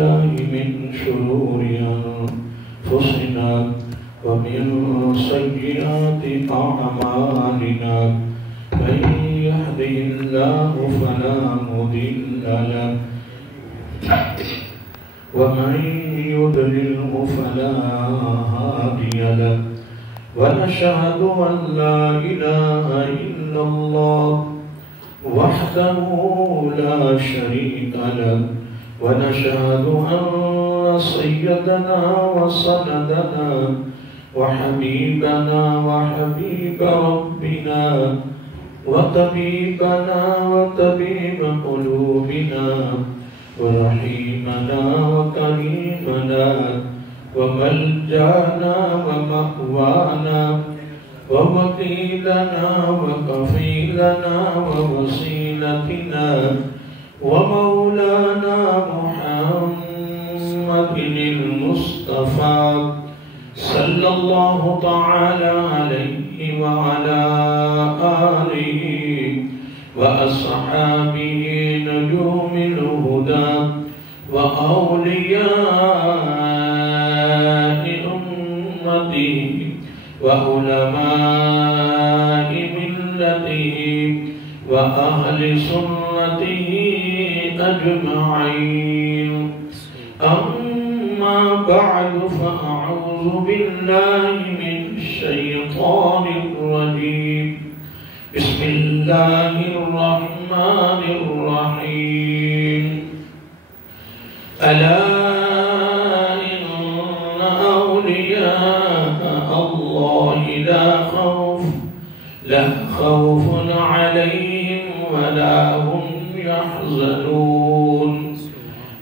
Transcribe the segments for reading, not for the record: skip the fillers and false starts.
بالله من شرور أنفسنا ومن سيئات أعمالنا من يهده الله فلا مضل له ومن يضلله فلا هادي له ونشهد أن لا إله إلا الله وحده لا شريك له ونشهد أن سيدنا وسندنا وحبيبنا وحبيب ربنا وطبيبنا وطبيب قلوبنا ورحيمنا وكريمنا وملجانا ومأوانا ووكيلنا وكفيلنا ووسيلتنا ومولانا محمد المصطفى صلى الله تعالى عليه وعلى آله وأصحابه نجوم الهدى وأولياء أمته وعلماء ملته وأهل سنته أجمعين أما بعد فأعوذ بالله من الشيطان الرجيم بسم الله الرحمن الرحيم ألا إن أولياء الله لا خوف عليهم ولا هم يحزنون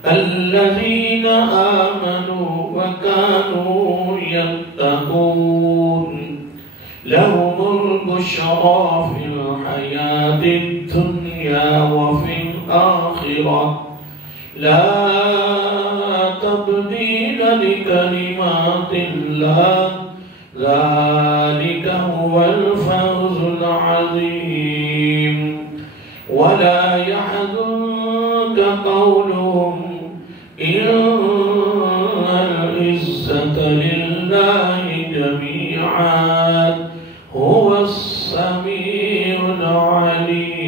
الذين آمنوا وكانوا يتقون لهم البشرى في الحياة الدنيا وفي الآخرة لا تبديل لكلمات الله ذلك هو الفوز العظيم ولا يحزنك قولهم إن العزة لله جميعا هو السميع العليم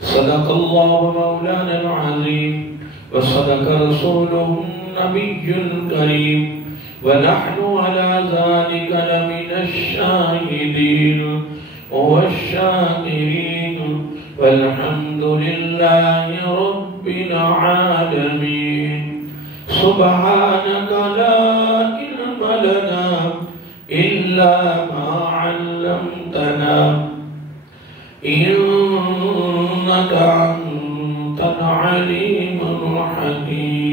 صدق الله مولانا العظيم وصدق رسوله النبي الكريم ونحن على ذلك لمن الشاهدين والشاكرين والحمد لله رب العالمين سبحانك لا علم لنا إلا ما علمتنا إنك أنت العليم الحكيم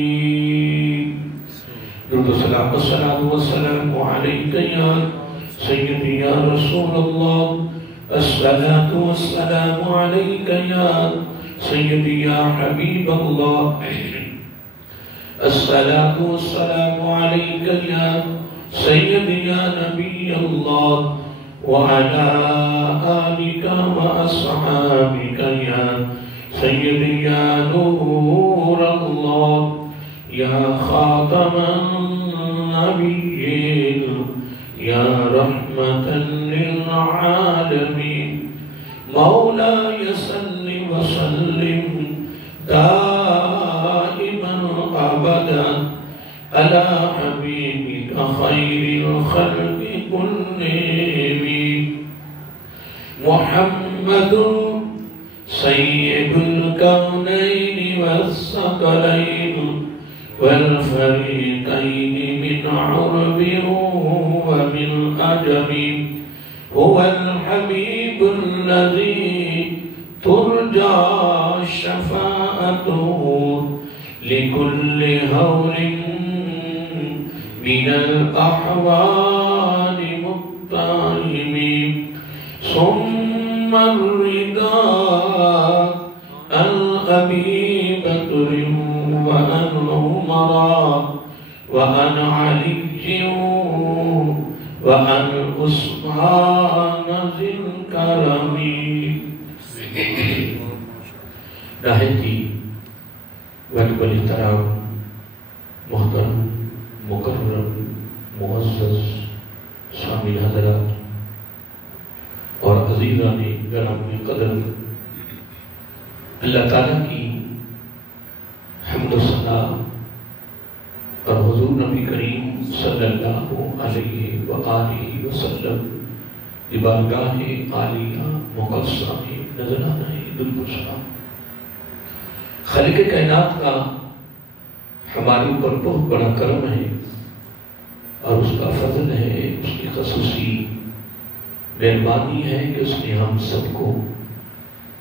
الصلاة والسلام عليك يا سيدي يا رسول الله الصلاة والسلام عليك يا سيدي يا حبيب الله الصلاة والسلام عليك يا سيدي يا نبي الله وعلى آلك وأصحابك يا سيدي يا نور الله يا خاتم النبيين يا رحمة للعالمين مولاي صل وسلم دائما أبدا على حبيبك خير الخلق كلهم محمد سيد الكونين والثقلين والفريقين من عرب ومن عجم هو الحبيب الذي ترجى شفاعته لكل هول من الأحوال متهم ثم الرداء الأبي بكر وأن عمر وأن علي وأن عثمان ذي الكرم. Dahiti واجب الاحترام محترم مکرم معزز شامل حضرات اور عزیزان گرامی قدر، اللہ تعالیٰ کی حمد و ثنا اور حضور نبی کریم صلی اللہ علیہ وآلہ وسلم کی بارگاہ عالیہ مقدسہ میں نذرانہ درود و سلام۔ خالق کائنات کا ہمارے اوپر بہت بڑا کرم ہے اور اس کا فضل ہے، اس کی خصوصی مہربانی ہے کہ اس نے ہم سب کو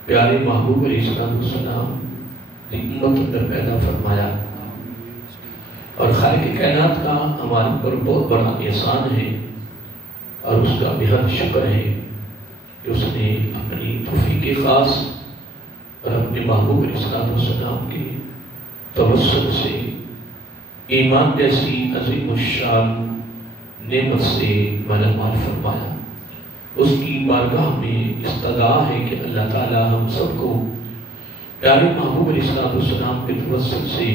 پیارے محبوب علیہ السلام کی امت اندر پیدا فرمایا، اور خالق کائنات کا ہمارے اوپر بہت بڑا احسان ہے اور اس کا بہت شکر ہے کہ اس نے اپنی توفیق خاص اور اپنے محبوب علیہ السلام کے توسل سے ایمان جیسی عظیم الشان نعمت سے مالا مال فرمایا۔ اس کی بارگاہ میں استدعا ہے کہ اللہ تعالی ہم سب کو پیارے محبوب علیہ السلام کے توسل سے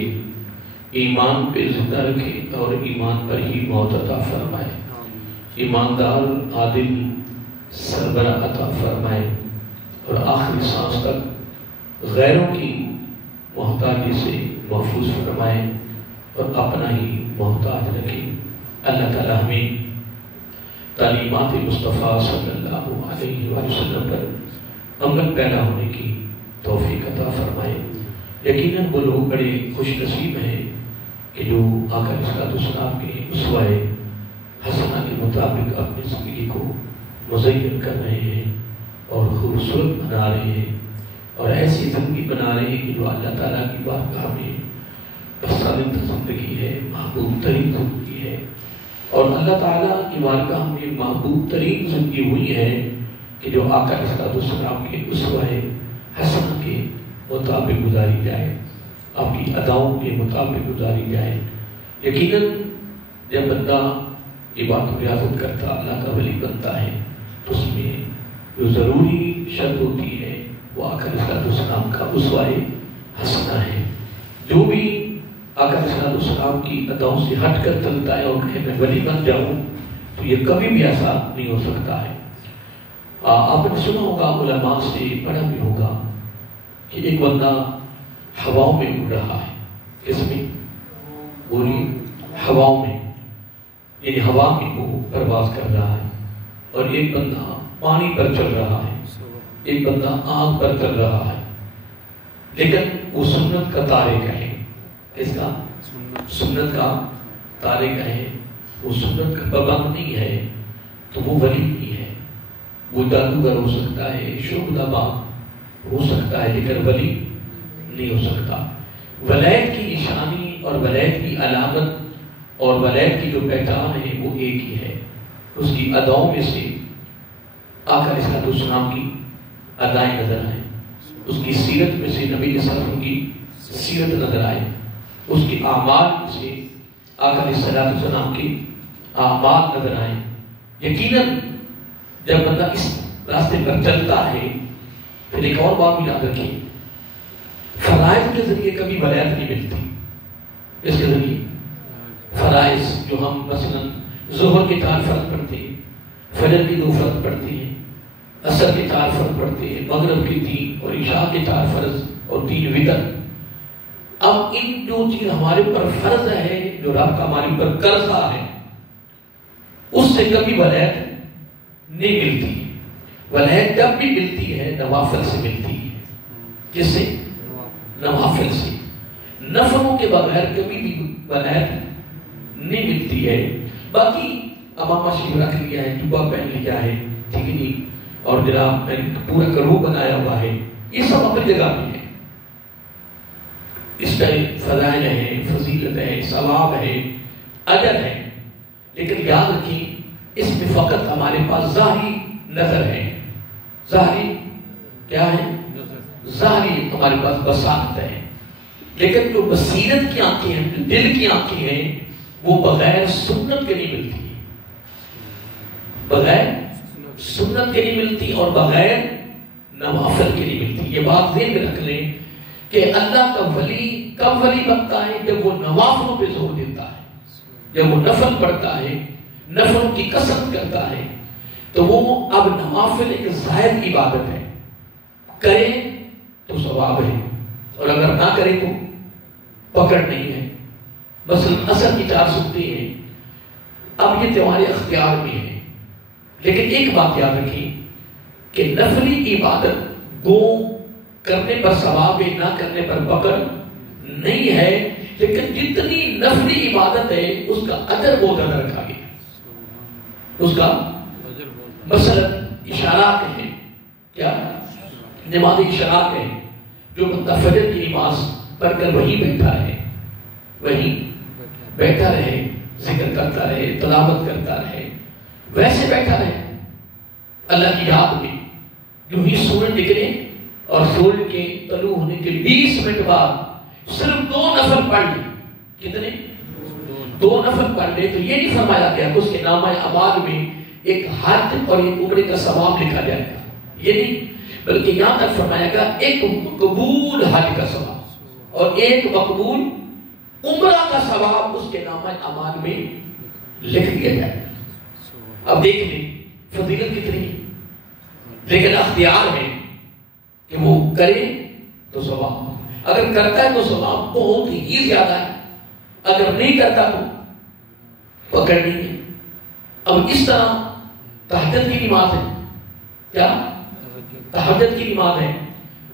ایمان پہ زندہ رکھے اور ایمان پر ہی موت عطا فرمائے، ایماندار عادل سربراہ عطا فرمائے، اور آخری سانس تک غیروں کی محتاجی سے محفوظ فرمائے اور اپنا ہی محتاج رکھے۔ اللہ تعالی ہمیں تعلیمات مصطفیٰ صلی اللہ علیہ وسلم پر عمل پیدا ہونے کی توفیق عطا فرمائے۔ یقیناً وہ لوگ بڑے خوش نصیب ہیں کہ جو آقا علیہ السلام کے اسوہ حسنہ کے مطابق اپنی زندگی کو مزین کر رہے ہیں اور خوبصورت بنا رہے ہیں، اور ایسی زندگی بنا رہے ہیں کہ جو اللہ تعالیٰ کی بارگاہ میں پسندیدہ زندگی ہے، محبوب ترین زندگی ہے، اور اللہ تعالیٰ کی بارگاہ میں محبوب ترین زندگی ہوئی ہے کہ جو آقا علیہ السلام کے اسوہ حسنہ کے مطابق گزاری جائے، آپ کی اداؤں کے مطابق گزاری جائے۔ یقیناً جب بندہ عبادت و ریاضت کرتا اللہ کا ولی بنتا ہے تو اس میں جو ضروری شرط ہوتی ہے وہ آقا علیہ السلام کا اسوہ حسنہ ہے۔ جو بھی آقا علیہ السلام کی اداؤں سے ہٹ کر چلتا ہے اور کہے میں ولی بن جاؤں تو یہ کبھی بھی ایسا نہیں ہو سکتا ہے۔ آپ نے سنا ہوگا، علماء سے پڑھا بھی ہوگا کہ ایک بندہ ہواؤں میں اڑ رہا ہے، کس میں؟ پوری ہواؤں میں، یعنی ہوا میں وہ پرواز کر رہا ہے، اور ایک بندہ پانی پر چل رہا ہے، ایک بندہ آگ پر چل رہا ہے، لیکن وہ سنت کا تارک ہے۔ اس کا سنت کا تارک ہے، وہ سنت کا پابند نہیں ہے تو وہ ولی نہیں ہے۔ وہ جادوگر ہو سکتا ہے، شعبدہ ہو سکتا ہے، لیکن ولی نہیں ہو سکتا۔ ولایت کی نشانی اور ولایت کی علامت اور ولایت کی جو پہچان ہے وہ ایک ہی ہے، اس کی اداؤں میں سے آقا علیہ السلام کی ادائیں نظر آئیں، اس کی سیرت میں سے نبی صلی اللہ علیہ وسلم کی سیرت نظر آئے، اس کی اعمال میں سے آقا علیہ السلام کی اعمال نظر آئیں۔ یقیناً جب بندہ اس راستے پر چلتا ہے پھر ایک اور بات بھی یاد رکھیں، فرائض کے ذریعے کبھی ولایت نہیں ملتی۔ اس کے ذریعے فرائض جو ہم مثلا ظہر کے 4 فرض پڑھتے ہیں، فجر کی 2 فرض پڑھتے ہیں، عصر کے 4 فرض پڑھتے ہیں، مغرب کی 3 اور عشاء کے 4 فرض اور 3 وتر۔ اب ان جو چیز ہمارے پر فرض ہے، جو رب کا ہمارے پر قرضہ ہے، اس سے کبھی ولایت نہیں ملتی۔ ولایت جب بھی ملتی ہے نوافل سے ملتی ہے۔ کس سے؟ نوافل سے۔ نفلوں کے بغیر کبھی بھی ولایت نہیں ملتی ہے۔ باقی امامہ شریف رکھ لیا ہے، جبہ پہن لیا ہے، ٹھیک ہے نہیں، اور جناب پورا گروہ بنایا ہوا ہے، یہ سب اپنی جگہ پہ ہے۔ اس میں فضائل ہے، فضیلت ہے، ثواب ہے، اجر ہے، لیکن یاد رکھیں اس میں فقط ہمارے پاس ظاہری نظر ہے۔ ظاہری کیا ہے؟ ظاہری ہمارے پاس بصارت ہے، لیکن جو بصیرت کی آنکھیں ہیں، جو دل کی آنکھیں ہیں، وہ بغیر سنت کے نہیں ملتی، بغیر سنت کے نہیں ملتی اور بغیر نوافل کے نہیں ملتی۔ یہ بات ذہن میں رکھ لیں کہ اللہ کا ولی کب ولی بنتا ہے؟ جب وہ نوافلوں پہ زور دیتا ہے، جب وہ نفل پڑھتا ہے، نفل کی کثرت کرتا ہے، تو وہ اب نوافل ایک زائد عبادت ہے، کرے تو ثواب ہے اور اگر نہ کرے تو پکڑ نہیں ہے۔ مثلا اثر کی 4 سنتے ہیں، اب یہ تمہارے اختیار میں ہے، لیکن ایک بات یاد رکھیں کہ نفلی عبادت گو کرنے پر ثواب ہے، نہ کرنے پر پکڑ نہیں ہے، لیکن جتنی نفلی عبادت ہے اس کا اجر بہت زیادہ رکھا گیا، اس کا مثلا اشارات ہیں، کیا نماز اشارات ہیں، جو بندہ فجر کی نماز پڑھ کر وہی بیٹھا رہے، وہی بیٹھا رہے، ذکر کرتا رہے، تلاوت کرتا رہے، ویسے بیٹھا رہے اللہ کی یاد میں، جو ہی سورج نکلے اور سورج کے طلوع ہونے کے 20 منٹ بعد صرف 2 نفل پڑھ لے، کتنے؟ 2 نفل پڑھ لے، تو یہ نہیں فرمایا گیا کہ اس کے نامہ اعمال میں ایک حج اور ایک عمرے کا ثواب لکھا جائے گا، یہ نہیں، بلکہ یہاں تک فرمایا گا ایک مقبول حج کا ثواب اور ایک مقبول عمرہ کا ثواب اس کے نامہ اعمال میں لکھ دیا جائے گا۔ اب دیکھ لیں فضیلت کتنی ہے، لیکن اختیار ہے کہ وہ کرے تو ثواب، اگر کرتا ہے تو ثواب بہت ہی زیادہ ہے، اگر نہیں کرتا تو پکڑ نہیں ہے۔ اب اس طرح تہجد کی نماز ہے، کیا تہجد کی نماز ہے،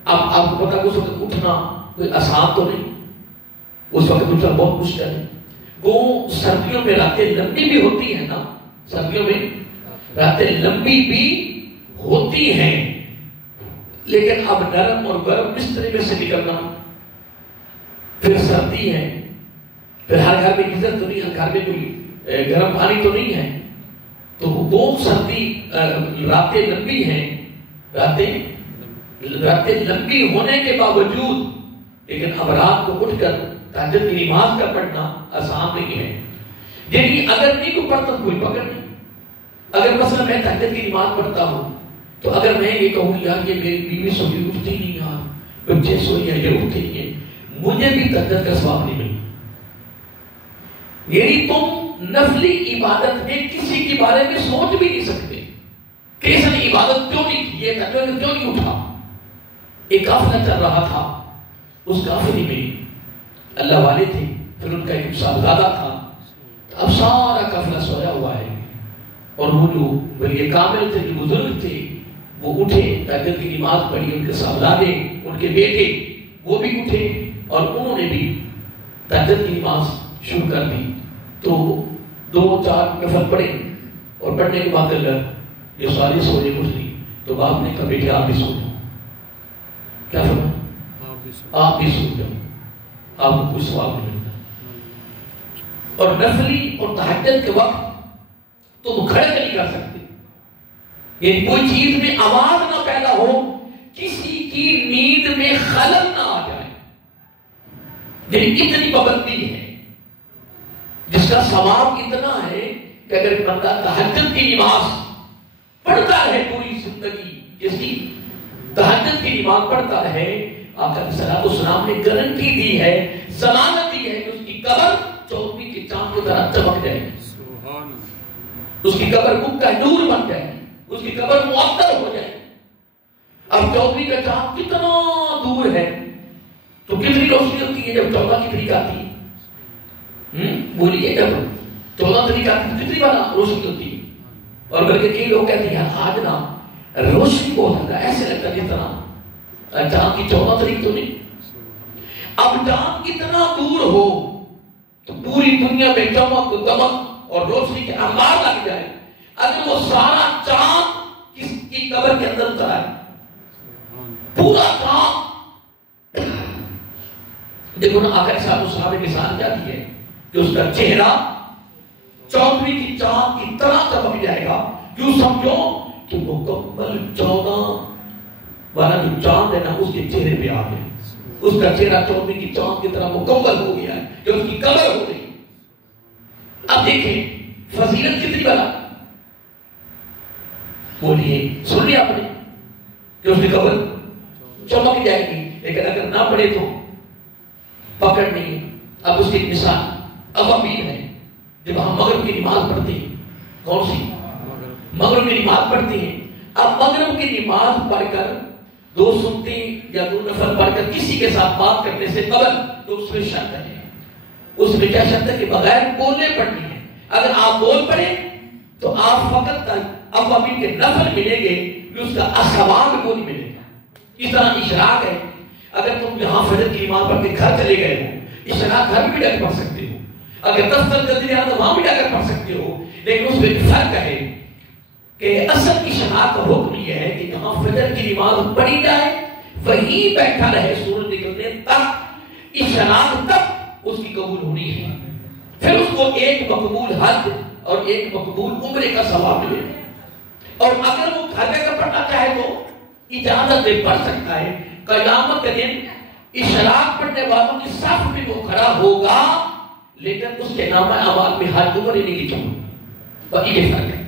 اب آپ کو پتا کہ اس وقت اٹھنا کوئی آسان تو نہیں، اس وقت اٹھنا بہت مشکل ہے، وہ سردیوں میں راتیں لمبی بھی ہوتی ہیں نا، سردیوں میں راتیں لمبی بھی ہوتی ہیں، لیکن اب نرم اور گرم بسترے میں سے نکلنا، پھر سردی ہے، پھر ہر گھر میں گیزر تو نہیں، ہر گھر میں کوئی گرم پانی تو نہیں ہے، تو وہ سردی راتیں لمبی ہیں، راتیں لمبی ہونے کے باوجود، لیکن اب رات کو اٹھ کر تہجد کی نماز کا پڑھنا آسان نہیں ہے، یعنی اگر نہیں کو پڑھتا کوئی پکڑ نہیں۔ اگر مثلا میں تہجد کی نماز پڑھتا ہوں تو اگر میں یہ کہوں یار یہ میری بیوی سوئی اٹھتی نہیں، یار بچے سوئی ہیں یہ اٹھتے نہیں ہیں، مجھے بھی تہجد کا ثواب نہیں ملتا۔ یعنی تم نفلی عبادت میں کسی کے بارے میں سوچ بھی نہیں سکتے کہ اس نے عبادت کیوں نہیں کی، یہ تہجد کیوں نہیں اٹھا۔ ایک قافلہ چل رہا تھا، اس قافلے میں اللہ والے تھے، پھر ان کا ایک صاحبزادہ تھا، اب سارا قافلہ سویا ہوا ہے، اور وہ جو ولی کامل تھے، جو بزرگ تھے، وہ اٹھے، تہجد کی نماز پڑھی، ان کے صاحبزادے، ان کے بیٹے وہ بھی اٹھے اور انہوں نے بھی تہجد کی نماز شروع کر دی، تو 2-4 نفل پڑھے اور پڑھنے کے بعد اللہ یہ ساری سوئے اٹھ لی، تو باپ نے کہا بیٹے آپ بھی سو جاؤ، کیا فرمایا؟ آپ بھی سو جاؤ، آپ کو کچھ ثواب نہیں ملتا۔ اور نفلی اور تہجد کے وقت تم کھڑے نہیں کر سکتے، یعنی کوئی چیز میں آواز نہ پیدا ہو، کسی کی نیند میں خلل نہ آ جائے، یعنی اتنی پابندی ہے، جس کا ثواب اتنا ہے کہ اگر بندہ تہجد کی نماز پڑھتا رہے پوری زندگی، جس کی تہجد کی نماز پڑھتا رہے، آقا علیہ الصلوۃ والسلام نے گارنٹی دی ہے، ضمانت دی ہے کہ اس کی قبر 14ویں کے چاند کی طرح چمک جائے گی، اس کی قبر کو کا نور بن جائے گی، اس کی قبر معطر ہو جائے گی۔ اب 14ویں کا چاند کتنا دور ہے تو کتنی روشنی ہوتی ہے جب 14 کی تاریخ آتی ہے، بولیے جب 14 تاریخ آتی ہے کتنی بار روشنی ہوتی ہے، اور بلکہ کئی لوگ کہتے ہیں آج نا روشنی بہت ہوتا ہے، ایسے لگتا ہے جس طرح چاند کی 14 تاریخ تو نہیں۔ اب چاند کتنا دور ہو تو پوری دنیا میں چمک دمک اور روشنی کے انوار لگ جائے، اگر وہ سارا چاند کس کی قبر کے اندر اتر آئے، پورا چاند، دیکھو نا آقا صاحب نے مثال کیا دی ہے کہ اس کا چہرہ 14ویں کی چاند کی طرح چمک جائے گا، یوں سمجھو کہ مکمل 14 والا جو چاند ہے نا اس کے چہرے پہ آ گیا، اس کا چہرہ 14ویں کی چاند کی طرح مکمل ہو گیا ہے کہ اس کی قبر ہو گئی۔ اب دیکھیں فضیلت کتنی بڑا، بولیے سن لیا آپ نے کہ اس کی قبر چمک جائے گی، لیکن اگر نہ پڑھے تو پکڑنی ہے. اب اس کی ایک مثال ابابیل ہے. جب ہم مغرب کی نماز پڑھتے ہیں، کون سی مغرب کی نماز پڑھتے ہیں، اب مغرب کی نماز پڑھ کر 2 سنتی یا 2 نفل پڑھ کر کسی کے ساتھ بات کرنے سے قبل تو اس میں شرط ہے. اس میں کیا شرط ہے کہ بغیر بولنے پڑھنی ہے. اگر آپ بول پڑے تو آپ فقط ابابیل کے نفل ملیں گے، اس کا ثواب کو نہیں ملے گا. اس طرح اشراق ہے. اگر تم یہاں فجر کی نماز پڑھ کے گھر چلے گئے ہو، اشراق گھر بھی جا کر پڑھ سکتے ہو. اگر دفتر جلدی آنا تو وہاں بھی جا کر پڑھ سکتے ہو. لیکن اس میں فرق ہے کہ اصل اشراق کا حکم یہ ہے کہ جہاں فجر کی نماز پڑھی جائے وہیں بیٹھا رہے سورج نکلنے تک. اشراق تک اس کی قبول ہونی ہے. پھر اس کو ایک مقبول حج اور ایک مقبول عمرے کا ثواب ملے. اور اگر وہ گھر میں پڑھنا چاہے تو اجازت دے پڑھ سکتا ہے. قیامت کے دن اشراق پڑھنے والوں کی صف میں وہ کھڑا ہوگا، لیکن اس کے نامہ اعمال میں حج عمرے نہیں لکھا. باقی یہ فرق ہے.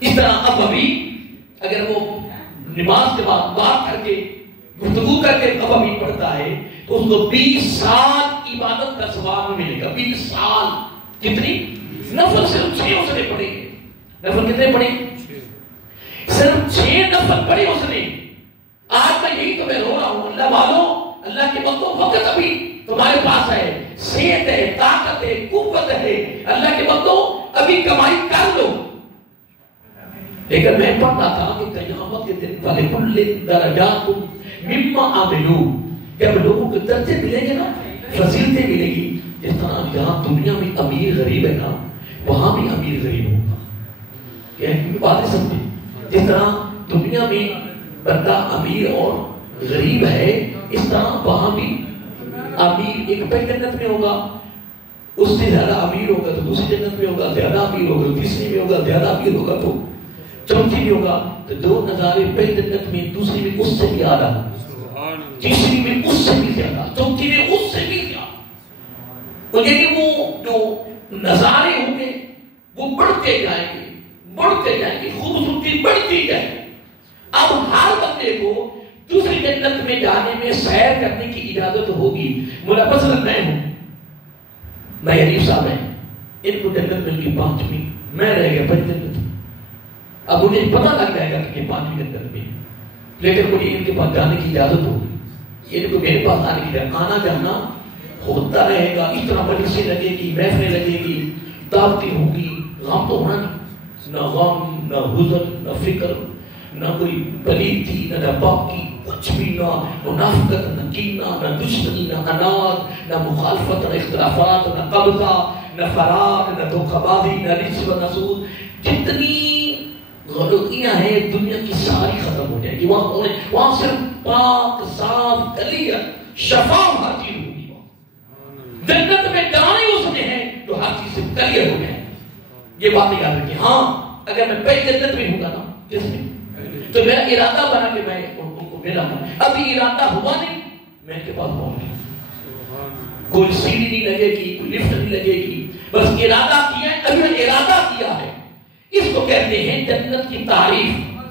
اس طرح اب ابھی اگر وہ نماز کے بعد بات کر کے گفتگو کر کے اب ابھی پڑھتا ہے تو اس کو 20 سال عبادت کا ثواب ملے گا. 20 سال. کتنی؟ نفل صرف 6 اس نے پڑھے. نفل کتنے پڑھے؟ صرف 6 نفل پڑھے اس نے. آج میں یہی تو میں رو رہا ہوں. اللہ والوں، اللہ کے بندوں، وقت ابھی تمہارے پاس ہے، صحت ہے، طاقت ہے، قوت ہے. اللہ کے بندوں ابھی کمائی کر لو. لیکن میں پڑھتا تھا کہ قیامت کے دن وَلِكُلٍّ دَرَجَاتٌ مِمَّا عَمِلُوا، جب لوگوں کے درجے ملیں گے نا، فضیلتیں ملے گی. جس طرح یہاں دنیا میں امیر غریب ہے نا، وہاں بھی امیر غریب ہوگا. یہ باتیں سمجھیں. جس طرح دنیا میں بندہ امیر اور غریب ہے، اس طرح وہاں بھی امیر ایک پہلے جنت میں ہوگا، اس سے زیادہ امیر ہوگا تو دوسری جنت میں ہوگا، زیادہ امیر ہوگا تیسری میں ہوگا، زیادہ امیر ہوگا تو چوتھی میں ہوگا. تو 2 نظارے پہلے جنت میں، دوسری میں اس سے بھی زیادہ، تیسری میں اس سے بھی زیادہ، چوتھی میں اس سے بھی زیادہ. تو یعنی وہ جو نظارے ہوں گے وہ بڑھتے جائیں گے، بڑھتے جائیں گے، خوبصورتی بڑھتی جائے گی. اب ہر بندے کو دوسری جنت میں جانے میں سیر کرنے کی اجازت ہوگی. مثلا میں ہوں، میں حریف صاحب ہیں، ان کو جنت مل گئی 5ویں، میں رہ گیا 5 جنت. اب مجھے پتہ لگ جائے گا کہ 5ویں جنت میں، لیکن مجھے ان کے پاس جانے کی اجازت ہوگی. ان کو میرے پاس آنے کی اجازت، آنا جانا ہوتا رہے گا. اس طرح مجلسیں لگے گی، محفلیں لگے گی، دعوتیں ہوں گی. غم تو ہونا نہیں، نہ غم، نہ حزن، نہ فکر، نہ کوئی پلید تھی، نہ پاکی، کچھ بھی نہ منافقت، نہ کینہ، نہ دشمنی، نہ اناد، نہ مخالفت، نہ اختلافات، نہ قبضہ، نہ فرار، نہ دھوکہ بازی، نہ رشوت، نہ سود. جتنی غلطیاں ہیں دنیا کی ساری ختم ہو جائے گی. وہاں صرف پاک، صاف، کلیئر، شفاف ہر چیز ہوگی. جنت میں جانے اس نے ہے تو ہر چیز سے کلیئر ہو جائے. یہ بات یاد رکھیں. ہاں اگر میں پہلی جنت میں ہوں گا نا، کس میں، تو میرا ارادہ بنا کہ میں ان کو ملا ہوں. ابھی ارادہ ہوا نہیں، میں ان کے پاس پہنچ گیا. کوئی سیڑھی نہیں لگے گی، کوئی لفٹ نہیں لگے گی، بس ارادہ کیا ہے. ابھی ارادہ کیا ہے. اس کو کہتے ہیں جنت کی تعریف.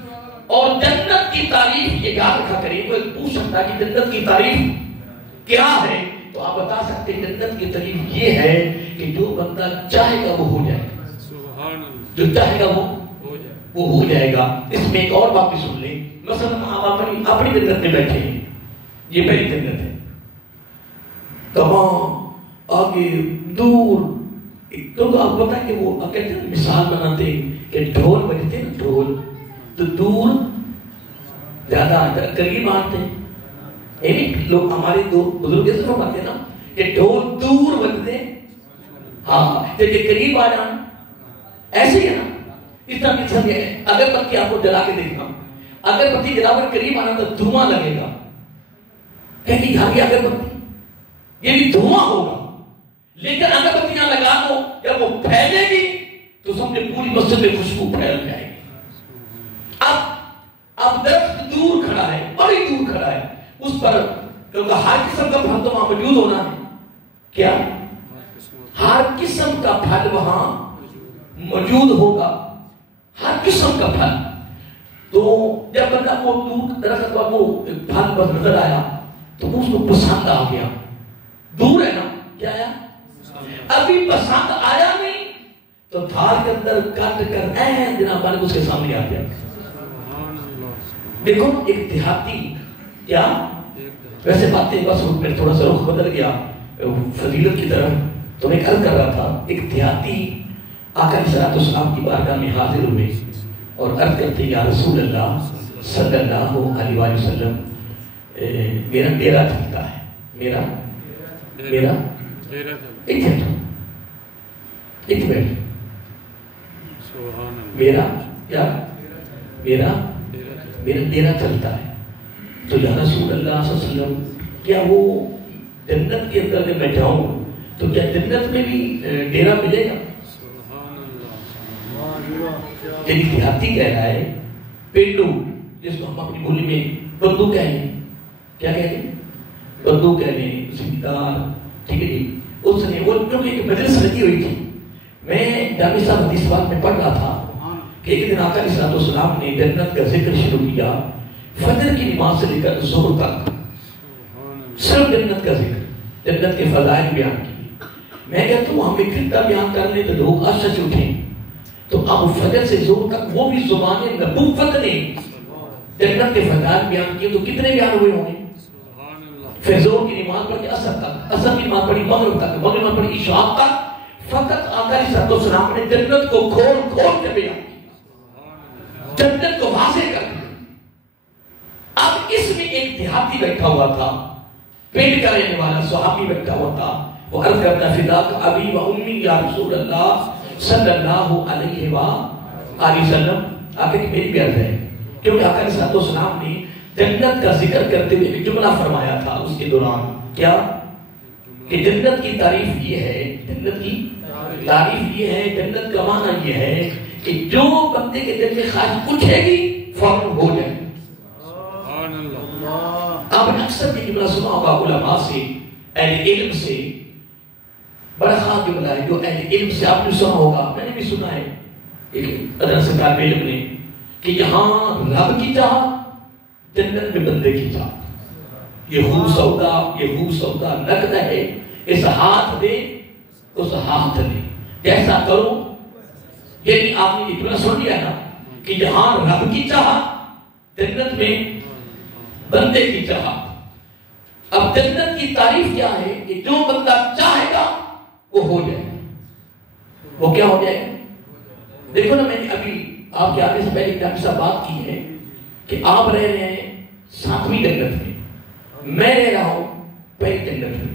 اور جنت کی تعریف یہ یاد رکھا کریں. کوئی پوچھ سکتا ہے کہ جنت کی تعریف کیا ہے، تو آپ بتا سکتے ہیں جنت کی تعریف یہ ہے کہ جو بندہ چاہے گا وہ ہو جائے گا. جو چاہے گا وہ ہو جائے گا. اس میں ایک اور بات بھی سن لیں. مثلا آپ اپنی جنت میں بیٹھے ہیں، یہ میری جنت ہے. تمام آگے دور تو آپ پتہ کہ وہ کہتے ہیں مثال بناتے ہیں کہ ڈھول بجتے ہیں نا، ڈھول تو دور زیادہ قریب آتے ہیں. یعنی لوگ ہمارے دو بزرگ سے فرماتے ہیں نا کہ ڈھول دور بجتے ہیں، ہاں جب یہ قریب آ جانا ایسے ہی ہے نا. اس طرح کی سمجھے اگر بتی آپ کو جلا کے دیکھنا، اگر بتی جلا کر قریب آنا تو دھواں لگے گا. کہیں یہاں کی اگر بتی یہ بھی دھواں ہوگا. لیکن اگر بتیاں لگا دو جب وہ پھیلے گی تو سمجھے پوری مسجد میں خوشبو پھیل جائے گی. اب درخت دور کھڑا ہے، بڑی دور کھڑا ہے، اس پر کیونکہ ہر قسم کا پھل تو وہاں موجود ہونا ہے. کیا ہر قسم کا پھل وہاں موجود ہوگا، ہر قسم کا پھل. تو جب بندہ وہ دور درخت کا وہ پھل بس نظر آیا تو اس کو پسند آ گیا. دور ہے نا، کیا آیا؟ ابھی پسند آیا نہیں تو تھار کے اندر کٹ کر جناب مالک اس کے سامنے آ گیا۔ دیکھو ایک دیہاتی، کیا ویسے باتیں بس میں تھوڑا سا رخ بدل گیا فضیلت کی طرف، تو میں عرض کر رہا تھا ایک دیہاتی آقا علیہ السلام کی بارگاہ میں حاضر ہوئے اور عرض کرتے یا رسول اللہ صلی اللہ علیہ وآلہ وسلم، میرا ڈیرا چلتا ہے، میرا ایک منٹ میرا ڈیرا چلتا ہے، تو یا رسول اللہ صلی اللہ علیہ وسلم کیا وہ جنت کے اندر میں جاؤں تو کیا جنت میں بھی ڈیرا ملے گا؟ یعنی دیہاتی کہہ رہا ہے، پینڈو جس کو ہم اپنی بولی میں بندو کہیں، کیا کہتے ہیں؟ بندو کہنے، زمیندار، ٹھیک ہے جی، اس نے وہ کیونکہ ایک مجلس لگی ہوئی تھی، میں جامع صاحب حدیث بات میں پڑھ رہا تھا کہ ایک دن آقا علیہ السلام نے جنت کا ذکر شروع کیا، فجر کی نماز سے لے کر ظہر تک صرف جنت کا ذکر، جنت کے فضائل بیان کی۔ میں کہتا ہوں ہم ایک گھنٹہ بیان کر لیں تو لوگ اشش اٹھیں، تو اب فجر سے ظہر تک وہ بھی زبان نبوت نے جنت کے فضائل بیان کیے، تو کتنے بیان ہوئے ہوں گے؟ پھر ظہر کی نماز پڑھی اثر تک، اثر کی نماز پڑھی مغرب تک، مغرب نماز پڑھی عشاء تک، فقط آقا علیہ السلام نے جنت کو کھول کھول کے بیان کیا، جنت کو واضح کر دیا۔ اب اس میں ایک دیہاتی بیٹھا ہوا تھا، پینڈ کا رہنے والا صحابی بیٹھا ہوا تھا، وہ عرض کرتا فداک ابی و امی یا رسول اللہ صلی اللہ علیہ وآلہ وسلم، آقا کی میری بھی عرض ہے، کیونکہ آقا علیہ السلام نے جنت کا ذکر کرتے ہوئے ایک جملہ فرمایا تھا اس کے دوران، کیا کہ جنت کی تعریف یہ ہے، جنت کی تعریف یہ ہے، جنت کا معنی یہ ہے کہ جو بندے کے دل میں خواہش اٹھے گی فوراً ہو جائے۔ آپ نے اکثر یہ جملہ سنا ہوگا علماء سے، اہل علم سے، بڑا خاص جملہ ہے جو اہل علم سے آپ نے سنا ہوگا، میں نے بھی سنا ہے ایک ادرس طالب علم نے، کہ یہاں رب کی چاہت، جنت میں بندے کی چاہت، یہ ہو سودا نقد ہے، اس ہاتھ دے اس ہاتھ دے، جیسا کرو۔ یعنی آپ نے یہ جملہ سن لیا نا کہ یہاں رب کی چاہت، جنت میں بندے کی چاہت۔ اب جنت کی تعریف کیا ہے کہ جو بندہ چاہے گا وہ ہو جائے گا، وہ کیا ہو جائے گا؟ دیکھو نا، میں نے ابھی آپ کے آگے سے پہلے ڈاکٹر صاحب بات کی ہے کہ آپ رہ رہے ہیں 7ویں جنت میں، میں رہ رہا ہوں پہلی جنت میں،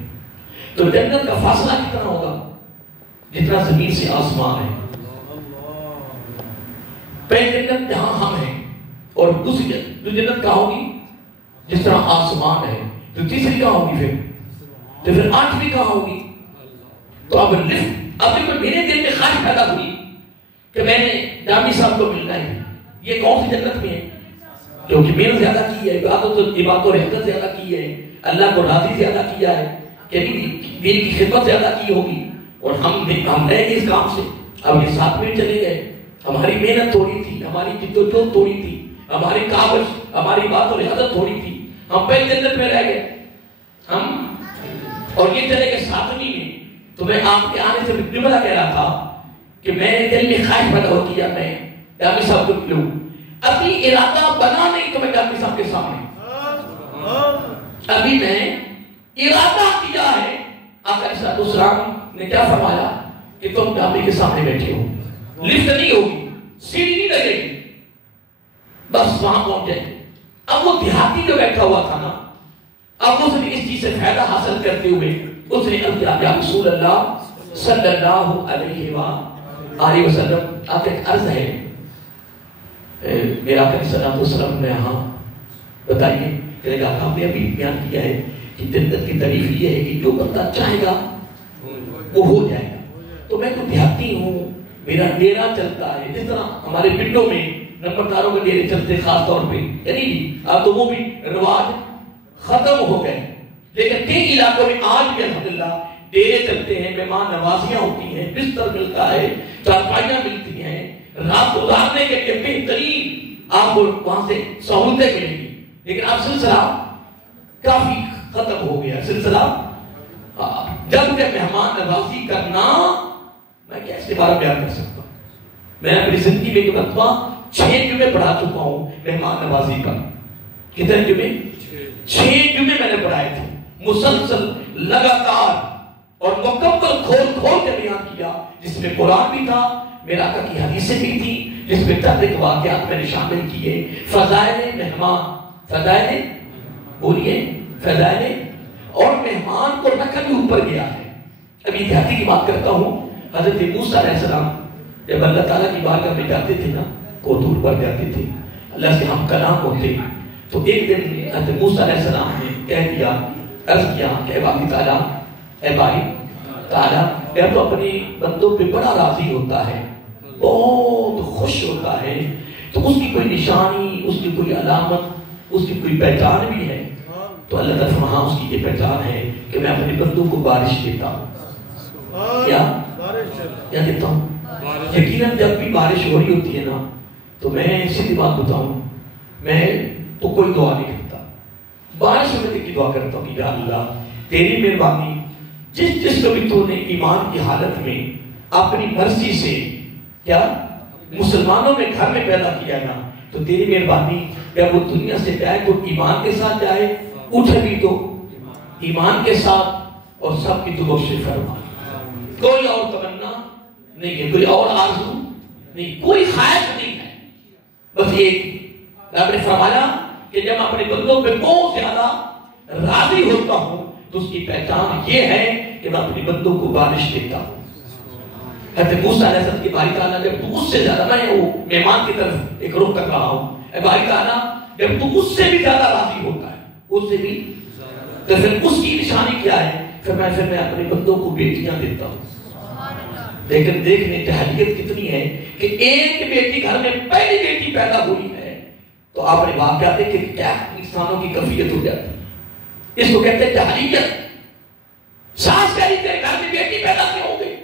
تو جنت کا فاصلہ کتنا ہوگا؟ جتنا زمین سے آسمان ہے۔ پہلی جنت جہاں ہم ہیں، اور دوسری جنت کہاں ہوگی؟ جس طرح آسمان ہے، تو تیسری کہاں ہوگی؟ تو پھر 8ویں کہاں ہوگی؟ تو اب دیکھو میرے دل میں خواہش پیدا ہوئی کہ میں نے جامی صاحب کو ملنا ہے، یہ کون سی جنت میں ہے؟ کیونکہ محنت زیادہ کی ہے، عبادت و رحمت زیادہ کی ہے، اللہ کو راضی زیادہ کیا ہے، کہ دین کی خدمت زیادہ کی ہوگی، اور ہم رہے گے اس کام سے۔ اب یہ 7ویں چلے گئے، ہماری محنت تھوڑی تھی، ہماری جدوجہد تھوڑی تھی، ہماری کاوش، ہماری بات اور عادت تھوڑی تھی، ہم پہلی جنت میں رہ گئے ہم، اور یہ چلے گئے 7ویں میں۔ تو میں آپ کے آنے سے جملہ کہہ رہا تھا کہ میں نے دل میں خواہش پیدا ہوتی ہے میں جامی صاحب کو ملوں، ابھی ارادہ بنا نہیں تو میں جامی صاحب کے سامنے، ابھی میں ارادہ کیا ہے۔ آقا علیہ السلام نے کیا فرمایا کہ تم جامی کے سامنے بیٹھے ہو، لفٹ نہیں ہوگی، سیڑھی نہیں لگے گی، بس وہاں پہنچ جائے۔ اب وہ دیہاتی جو بیٹھا ہوا تھا نا، اب اس نے اس چیز سے فائدہ حاصل کرتے ہوئے اس نے یا رسول اللہ صلی اللہ علیہ وآلہ وسلم، آپ ایک عرض ہے میرا آقا صلی اللہ علیہ وسلم نے یہاں بتائیے کہ آپ نے ابھی بیان کیا ہے کہ جنت کی تعریف یہ ہے کہ جو بندہ چاہے گا وہ ہو جائے گا۔ تو میں تو دیہاتی ہوں، میرا ڈیرا چلتا ہے، جس طرح ہمارے پنڈوں میں نمبرداروں کے ڈیرے چلتے خاص طور پہ، یعنی اب تو وہ بھی رواج ختم ہو گئے، لیکن کئی علاقوں میں آج بھی الحمدللہ ڈیرے چلتے ہیں، مہمان نوازیاں ہوتی ہیں، بستر ملتا ہے، چارپائیاں ملتی ہیں، رات گزارنے کے لیے بہترین آپ کو وہاں سے سہولتیں ملیں گی۔ لیکن اب سلسلہ کافی ختم ہو گیا، سلسلہ جب کہ مہمان نوازی کرنا میں کیسے بار بیان کر سکتا ہوں. میں اپنی زندگی میں ایک مرتبہ 6 جمعے پڑھا چکا ہوں مہمان نوازی پر. کتنے جمعے؟ 6 جمعے میں نے پڑھائے تھے مسلسل لگاتار اور مکمل کھول کھول کے بیان کیا، جس میں قرآن بھی تھا، میرا آقا کی حدیثیں بھی تھی، جس میں چند ایک واقعات میں نے شامل کیے. فضائل مہمان، فضائل بولیے فضائل، اور مہمان کو رکھنے بھی اوپر گیا ہے. ابھی دیہاتی کی بات کرتا ہوں. حضرت موسیٰ علیہ السلام جب اللہ تعالیٰ کی بارگاہ میں جاتے تھے نا، کوطور پر جاتے تھے، اللہ سے ہم کلام ہوتے، تو ایک دن حضرت موسیٰ علیہ السلام نے کہہ دیا، عرض کیا کہ اے باری تعالیٰ، اے باری تعالیٰ، یا تو اپنی بندوں پہ بڑا راضی ہوتا ہے، بہت خوش ہوتا ہے، تو اس کی کوئی نشانی، اس کی کوئی علامت، اس کی کوئی پہچان بھی ہے. تو اللہ تعالیٰ فرمایا اس کی یہ پہچان ہے کہ میں اپنے بندوں کو بارش دیتا ہوں. کیا دیتا ہوں؟ یقیناً جب بھی بارش ہو رہی ہوتی ہے نا، تو میں سیدھی بات بتاؤں، میں تو کوئی دعا نہیں کرتا. بارش میں کی دعا کرتا ہوں کہ یا اللہ تیری مہربانی، جس کو بھی تو نے ایمان کی حالت میں اپنی مرضی سے کیا مسلمانوں میں گھر میں پیدا کیا نا، تو تیری مہربانی جب وہ دنیا سے جائے تو ایمان کے ساتھ جائے، اٹھے بھی تو ایمان کے ساتھ، اور سب کی تو بخش فرما. کوئی اور تمنا نہیں ہے، کوئی اور آرزو نہیں، کوئی خواہش نہیں ہے، بس ایک رب نے فرمایا کہ جب اپنے بندوں پہ بہت زیادہ راضی ہوتا ہوں تو اس کی پہچان یہ ہے کہ میں اپنے بندوں کو بارش دیتا ہوں. حضرت موسیٰ علیہ السلام کی باری تعالیٰ جب تو اس سے زیادہ، میں وہ مہمان کی طرف ایک رخ کر رہا ہوں، اے باری تعالیٰ جب تو اس سے بھی زیادہ راضی ہوتا ہے، اس سے بھی، تو پھر اس کی نشانی کیا ہے؟ پھر میں اپنے بندوں کو بیٹیاں دیتا ہوں. لیکن دیکھنے جہلیت کتنی ہے کہ ایک بیٹی گھر میں پہلی بیٹی پیدا ہوئی ہے تو آپ نے واقعہ دیکھے کہ کیا انسانوں کی کفیت ہو جاتی ہے. اس کو کہتے ہیں جہلیت. ساس کہہ رہی تیرے گھر میں بیٹی پیدا کیوں ہو گئی؟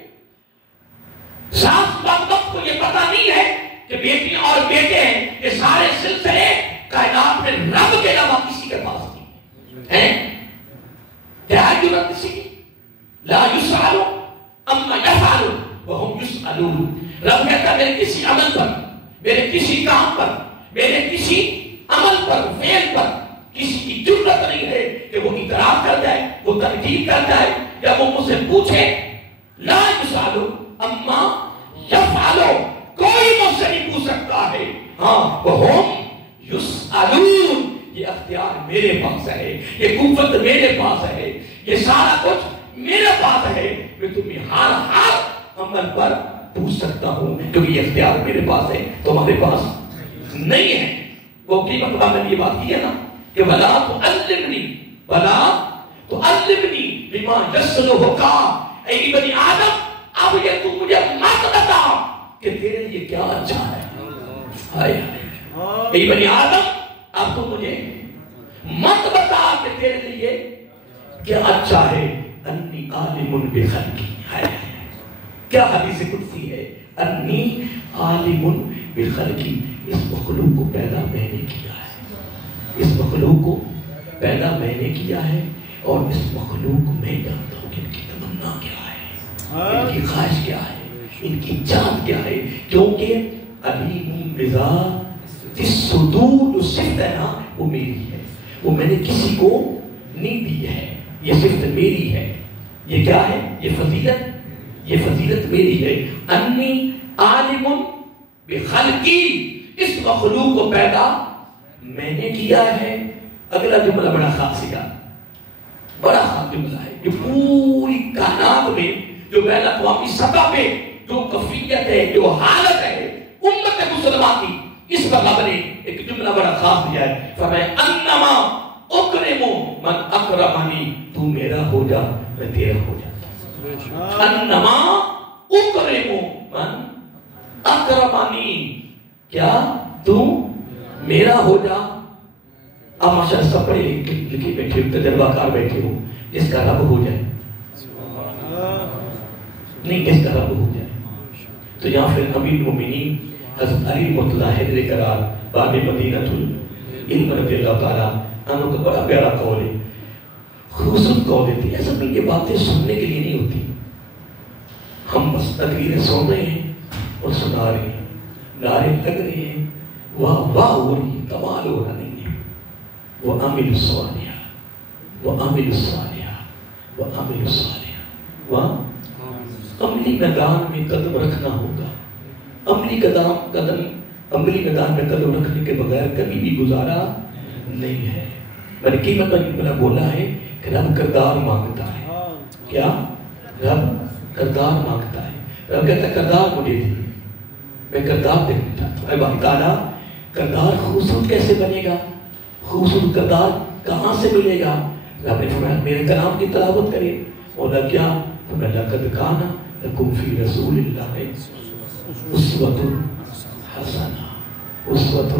ساس وقت کو یہ پتا نہیں ہے کہ بیٹیاں اور بیٹے ہیں، یہ سارے سلسلے کائنات میں رب کے علاوہ کسی کے پاس نہیں ہیں. جرات کسی کی لا یسألو اما یفعلو وہم یسألون. رب کہتا ہے میرے کسی عمل پر، میرے کسی کام پر، میرے کسی عمل پر، فعل پر کسی کی جرات نہیں ہے کہ وہ اعتراف کر جائے، وہ تنقید کر جائے، یا وہ مجھ سے پوچھے. لا یسألو اما یفعلو، کوئی مجھ سے نہیں پوچھ سکتا ہے. ہاں وہم یسألون، یہ اختیار میرے پاس ہے، یہ قوت میرے پاس ہے، یہ سارا کچھ میرے پاس ہے. میں تمہیں ہر عمل پر پوچھ سکتا ہوں کیونکہ یہ اختیار میرے پاس ہے، تمہارے پاس نہیں ہے. وہ کی مطلب میں نے یہ بات کی ہے نا کہ وَلَا تُعَلِّمْنِي وَلَا تُعَلِّمْنِي بِمَا يَسْلُهُكَ. اے بنی آدم اب یہ تو مجھے مت بتا کہ تیرے لیے کیا اچھا ہے. اے بنی آدم اب تو مجھے مت بتا کہ تیرے لیے کیا اچھا ہے. انی عالم بخلقی، کیا حدیث قدسی ہے، انی عالم بخلقی. اس مخلوق کو پیدا میں نے کیا ہے، اس مخلوق کو پیدا میں نے کیا ہے، اور اس مخلوق کو میں جانتا ہوں کہ ان کی تمنا کیا ہے، ان کی خواہش کیا ہے، ان کی چاہت کیا ہے. کیونکہ علیم بذات الصدور، جو صفت ہے نا وہ میری ہے، وہ میں نے کسی کو نہیں دی ہے، یہ صفت میری ہے. یہ کیا ہے؟ یہ فضیلت میری ہے. انی عالم بخلقی، اس مخلوق کو پیدا میں نے کیا ہے. اگلا جملہ بڑا خاص ہے، بڑا خاص جملہ ہے. جو پوری کائنات میں، جو بین الاقوامی سطح پہ جو کفیت ہے، جو حالت ہے امت مسلمہ کی، اس پر رب نے ایک جملہ بڑا خاص دیا ہے. فرمایا انما اکرمو من اکرمنی، تو میرا ہو جا میں تیرا ہو جاتا. انما اکرمو من اکرمنی، کیا تو میرا ہو جا. اب ماشاءاللہ سب پڑھے لکھے بیٹھے ہو، تجربہ کار بیٹھے ہو، جس کا رب ہو جائے نہیں، جس کا رب ہو جائے. تو یہاں پھر امیر المومنین حضرت علی رضی اللہ حیدر قرار باب مدینہ العلم رضی اللہ تعالیٰ عنہ کا بڑا پیارا قول ہے. خوبصورت قولیں تھی. ایسا نہیں، یہ باتیں سننے کے لیے نہیں ہوتی. ہم بس تقریریں سن رہے ہیں اور سنا رہے ہیں، نعرے لگ رہے ہیں، واہ واہ ہو رہی ہے، کمال ہو رہا نہیں ہے. وہ عامل الصالحات، وہ عامل الصالحات، وہ عامل الصالحات. وہاں عملی میدان میں قدم رکھنا ہوگا. عملی میدان میں قدم رکھنے کے بغیر کبھی بھی گزارا نہیں ہے. میں نے قیمت میں بولا ہے کہ رب کردار مانگتا ہے. کیا؟ رب کردار مانگتا ہے. رب کہتا ہے کردار مجھے دی، میں کردار دیکھنا چاہتا ہوں. اے باری تعالیٰ، کردار خوبصورت کیسے بنے گا؟ خوبصورت کردار کہاں سے ملے گا؟ رب نے فرمایا میرے کلام کی تلاوت کرے. اور کیا؟ لقد کان لکم فی رسول اللہ اسوۃ حسنہ، اسوۃ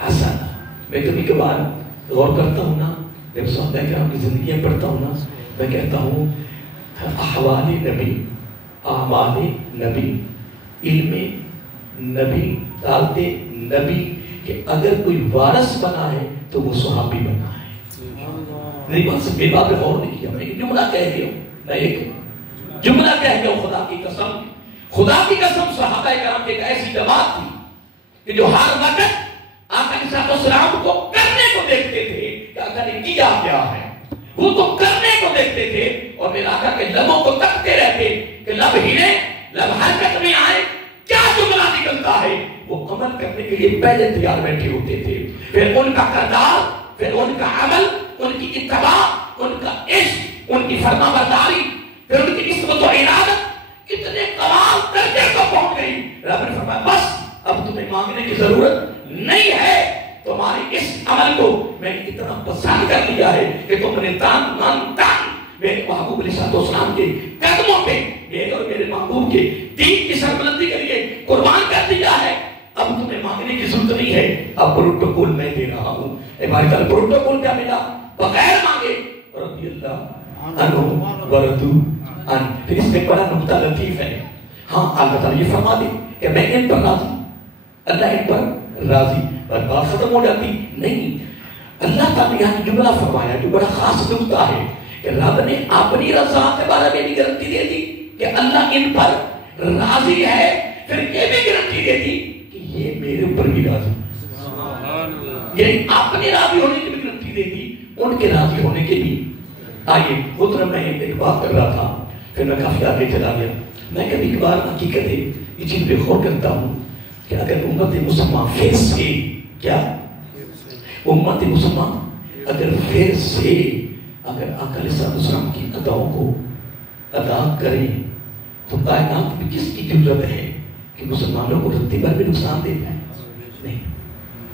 حسنہ. میں کبھی کبھار غور کرتا ہوں نا، جب صحابہ کرام کی زندگیاں پڑھتا ہوں نا، میں کہتا ہوں احوال نبی، اعمال نبی، علم نبی، حالت نبی، کہ اگر کوئی وارث بنا ہے تو وہ صحابی بنا ہے. میری بات سے بے بات غور نہیں کیا. میں ایک جملہ کہہ گیا ہوں، میں ایک جملہ کہہ گیا ہوں، خدا کی قسم، خدا کی قسم صحابہ کرام کی ایک ایسی جماعت تھی کہ جو ہر وقت آقا علیہ السلام کو کرنے کو دیکھتے تھے کہ آقا نے کیا کیا ہے. وہ تو کرنے کو دیکھتے تھے اور میرے آقا کے لبوں کو تکتے رہتے کہ لب ہلے، لب حرکت میں آئے، کیا جملہ نکلتا ہے. وہ عمل کرنے کے لیے پہلے تیار بیٹھے ہوتے تھے. پھر ان کا کردار، پھر ان کا عمل، ان کی اتباع، ان کا عشق، ان کی فرما برداری، پھر ان کی نسبت و عنادت اتنے کمال درجے کو پہنچ گئی. رب نے فرمایا بس اب تمہیں مانگنے کی ضرورت نہیں ہے. تمہاری اس عمل کو میں نے اتنا پسند کر لیا ہے کہ تم نے تان من تان میرے محبوب علیہ السلام کے قدموں پہ میرے اور میرے محبوب کے دین کی سربلندی کے لیے قربان کر دیا ہے. اب تمہیں مانگنے کی ضرورت نہیں ہے. اب پروٹوکول میں دے رہا ہوں. ہمارے تعالیٰ پروٹوکول کیا ملا؟ بغیر مانگے رضی اللہ عنہ ورضوا عنہ. پھر اس میں بڑا نکتہ لطیف ہے. ہاں اللہ تعالیٰ یہ فرما دے کہ میں ان پر راضی، اللہ ان پر راضی، اور بات ختم ہو جاتی نہیں. اللہ تعالیٰ نے یہاں جملہ فرمایا جو بڑا خاص نکتہ ہے کہ رب نے اپنی رضا کے بارے میں بھی گارنٹی دے دی کہ اللہ ان پر راضی ہے. پھر یہ بھی گارنٹی دے دی کہ یہ میرے اوپر بھی راضی، یعنی اپنے راضی ہونے کی بھی گارنٹی دے دی، ان کے راضی ہونے کے بھی. آئیے خود میں ایک بات کر رہا تھا، پھر میں کافی آگے چلا گیا. میں کبھی کبھار حقیقت ہے یہ چیز پہ غور کرتا ہوں کہ اگر امت مسلمان پھر سے کیا امت مسلمان اگر پھر سے اگر آقا علیہ السلام کی اداؤں کو ادا کریں تو کائنات میں کس کی ضرورت ہے کہ مسلمانوں کو رتی بھر بھی نقصان دے جائے؟ نہیں،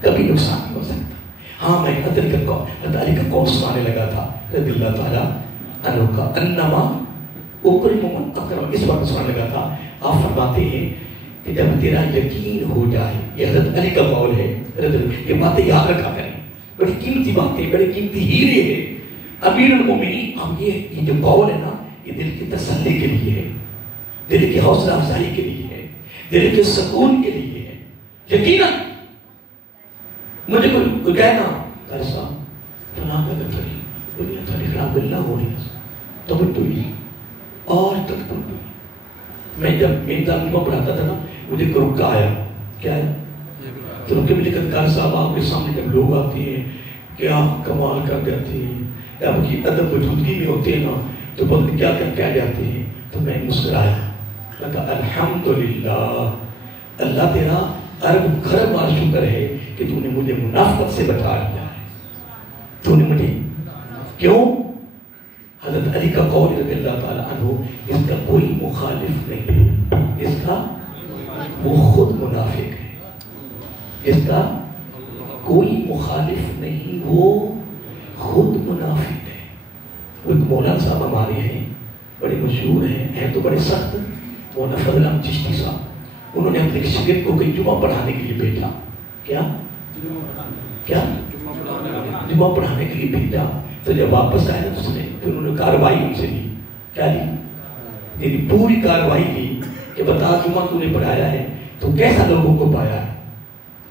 کبھی نقصان نہیں ہو سکتا. ہاں میں علی کا قول سنانے لگا تھا رضی اللہ تعالیٰ عنہ کا انما اوپری محمد اکرم، اس بات سنانے لگا تھا. آپ فرماتے ہیں کہ جب تیرا یقین ہو جائے، یہ حضرت علی کا قول ہے، یہ باتیں یاد رکھا کریں، بڑی قیمتی باتیں، بڑے قیمتی ہیرے ہیں. امیر المومنین، ہم یہ جو قول ہے نا، یہ دل کی تسلی کے لیے ہے، دل کی حوصلہ افزائی کے لیے ہے، دل کے سکون کے لیے ہے. یقیناً مجھے کوئی کہنا قاری صاحب فلاں کا گھر دنیا تاریخ خراب اللہ ہو رہی ہے تو بھی اور تک تو میں جب میری تعلیم کو پڑھاتا تھا نا، مجھے رکا آیا. کیا ہے؟ تو رکے مجھے قاری صاحب آپ کے سامنے جب لوگ آتے ہیں کیا کمال کر جاتے ہیں، یا ان کی ادب وجودگی میں ہوتے ہیں نا تو بندے کیا کیا جاتے ہیں. تو میں مسکرایا، میں کہا الحمدللہ، اللہ تیرا ارب خرب بار شکر ہے کہ تو نے مجھے منافقت سے بچا لیا ہے. تو نے مجھے کیوں؟ حضرت علی کا قول رضی اللہ تعالیٰ عنہ، اس کا کوئی مخالف نہیں، اس کا وہ خود منافق ہے، اس کا کوئی مخالف نہیں، وہ خود منافق ہے. وہ ایک مولانا صاحب ہمارے ہیں، بڑے مشہور ہیں تو بڑے سخت، مولانا فضل احمد چشتی صاحب. انہوں نے اپنے شاگرد کو کئی جمعہ پڑھانے کے لیے بھیجا. کیا جمعہ پڑھانے کے لیے بھیجا. تو جب واپس آئے اس نے پھر انہوں نے کاروائی ان سے لی. کیا لی؟ یعنی پوری کاروائی لی کہ بتا جمعہ تو نے پڑھایا ہے تو کیسا لوگوں کو پایا ہے.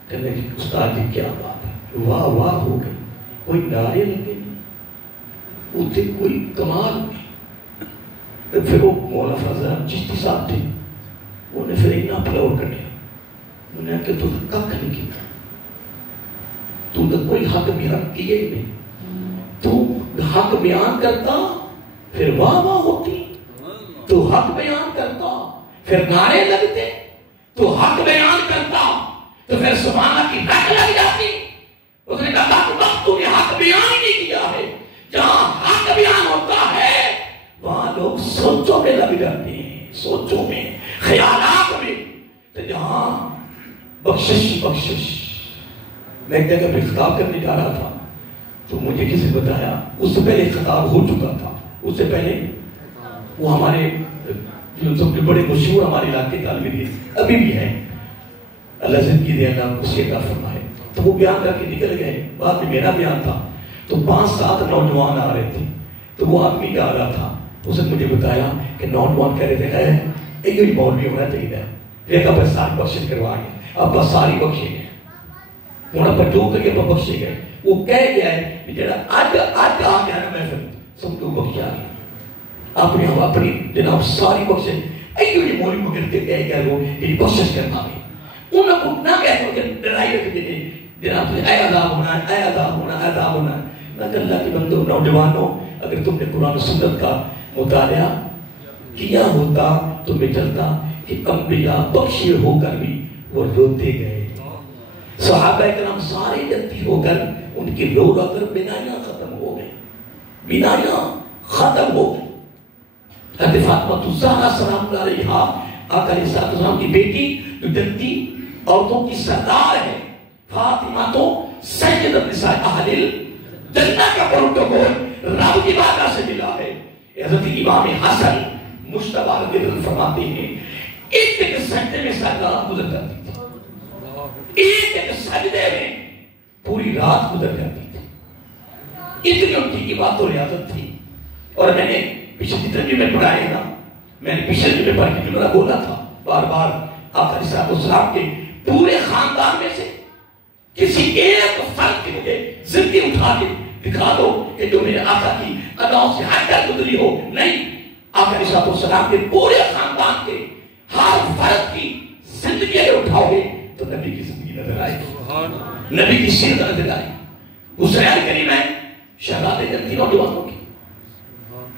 کہنے کہ استاد جی کیا بات ہے، واہ واہ ہو گئی، کوئی نعرے لگے، اتنے کوئی کمال نہیں. پھر وہ مولانا فضل احمد چشتی صاحب تھے, انہوں نے پھر اتنا فلور کرنے, انہوں نے کہا تو کک نہیں کیا, تو نے کوئی حق بیان کیے ہی نہیں. تو حق بیان کرتا پھر واہ واہ ہوتی, تو حق بیان کرتا پھر نعرے لگتے, تو حق بیان کرتا تو پھر سبحانہ کی رکھ لگ جاتی. اس نے کہا تو نے حق بیان ہی نہیں کیا ہے. جہاں حق بیان ہوتا ہے وہاں لوگ سوچوں میں لگ جاتے ہیں, سوچوں میں, خیالات میں. تو جہاں بخشش بخشش. میں ایک جگہ پہ خطاب کرنے جا رہا تھا تو مجھے کسی نے بتایا اس سے پہلے خطاب ہو چکا تھا. اس سے پہلے وہ ہمارے جو سب سے بڑے مشہور ہمارے علاقے طالب علم ابھی بھی ہیں, اللہ زندگی دے, اللہ خوشی عطا فرمائے, تو وہ بیان کر کے نکل گئے. بعد میں میرا بیان تھا تو 5-7 نوجوان آ رہے تھے. تو وہ آدمی جا رہا تھا, اس نے مجھے بتایا کہ نوجوان کہہ رہے تھے یہ مولوی ہونا چاہیے. دیکھا بس ساری بخشش کروا گئے, اب بس ساری بخشے گئے, انہوں نے جو کر کے بخشے گئے. وہ کہہ گیا ہے کہ جڑا آج آ گیا نا محفل سب کو بخشا گیا, اپنے ہم اپنی جناب ساری بخشے. یہ مولوی کو کرتے کہہ گیا لوگ یہ بخشش کرنا ہے. انہوں کو نہ کہتے کہ ڈرائی رکھتے تھے جناب تجھے اے عذاب ہونا ہے, اے عذاب ہونا ہے, عذاب ہونا ہے. میں کہ اللہ کے بندو نوجوانوں, اگر تم نے قرآن و سنت کا مطالعہ کیا ہوتا تو میں چلتا کہ انبیاء بخشے ہو کر بھی وہ روتے گئے. صحابہ کرام سارے جنتی ہو کر ان کی رو رو کر بینائیاں ختم ہو گئے, بینائیاں ختم ہو گئی. حضرت فاطمہ الزہرا سلام اللہ علیہا آقا علیہ السلام کی بیٹی جو جنتی عورتوں کی سردار ہے. فاطمہ تو سید النساء اہل الجنہ کا پروٹوکول رب کی بارگاہ سے ملا ہے. حضرت امام حسن مجتبی رضی اللہ عنہ فرماتے ہیں ایک ایک سجدے میں سردار گزر جاتی تھی, ایک ایک سجدے میں پوری رات گزر جاتی تھی. اتنی ان کی عبادت و ریاضت تھی. اور میں نے پچھلی ترجمے میں پڑھا ہے نا, میں نے پچھلے جمعے پر کی جملہ بولا تھا بار بار, آقا علیہ السلام کے پورے خاندان میں سے کسی ایک فرد کی مجھے زندگی اٹھا کے دکھا دو کہ جو میرے آقا کی اداؤں سے ہٹ کر گزری ہو. نہیں, آقا علیہ السلام کے پورے خاندان کے ہر فرد کی زندگی اگر اٹھاؤ گے تو نبی کی زندگی نظر آئے گی, نبی کی سیرت نظر آئے گی. حسین کریم ہے شہزاد جنتی نوجوانوں کی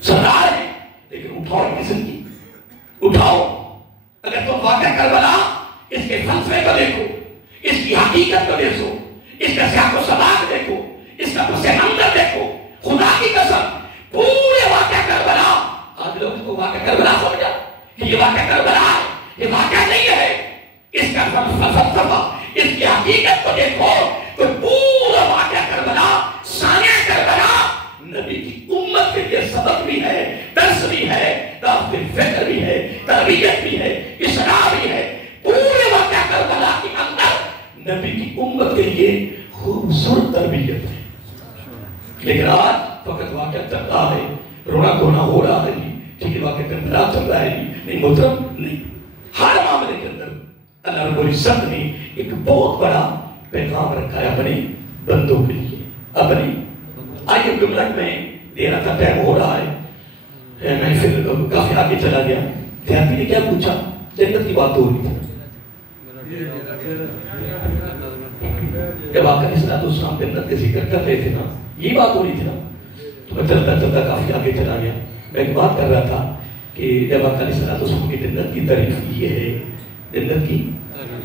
سردار ہے, لیکن اٹھاؤ کی زندگی اٹھاؤ. اگر تم واقعہ کربلا اس کے فلسفے کو دیکھو, اس کی حقیقت کو دیکھو, اس کا سیاق و سباق دیکھو, اس کا پس منظر دیکھو, خدا کی قسم پورے واقعہ کربلا, آج لوگ اس کو واقعہ کربلا سمجھا کہ یہ واقعہ کربلا ہے, یہ واقعہ نہیں ہے. اس کا فلسفہ, اس کی حقیقت کو دیکھو تو پورا واقعہ کربلا, ثانیہ کربلا نبی کی امت کے لیے سبق بھی ہے, درس بھی ہے, دعوت فکر بھی ہے, تربیت بھی ہے, اصلاح بھی ہے. پورے واقعہ کربلا کے اندر نبی کی امت کے لیے خوبصورت تربیت ہے. لیکن آج فقط واقعہ چل رہا ہے, رونا دھونا ہو رہا ہے, ٹھیک ہے, واقعہ کربلا چل رہا ہے, نہیں محترم نہیں. ہر معاملے کے اندر اللہ رب العزت نے ایک بہت بڑا پیغام رکھا ہے اپنے بندوں کے لیے. اپنی آئیے جملہ میں دینا تھا, ٹائم ہو رہا ہے, میں پھر کافی آگے چلا گیا. تھیراپی نے کیا پوچھا, جنت کی بات ہو رہی تھی. جب آقا علیہ السلام جنت کے ذکر کر رہے تھے نا, یہ بات ہو رہی تھی نا, تو میں چلتا چلتا کافی آگے چلا گیا. میں ایک بات کر رہا تھا کہ جب آقا علیہ السلام کی جنت کی تعریف یہ ہے, جنت کی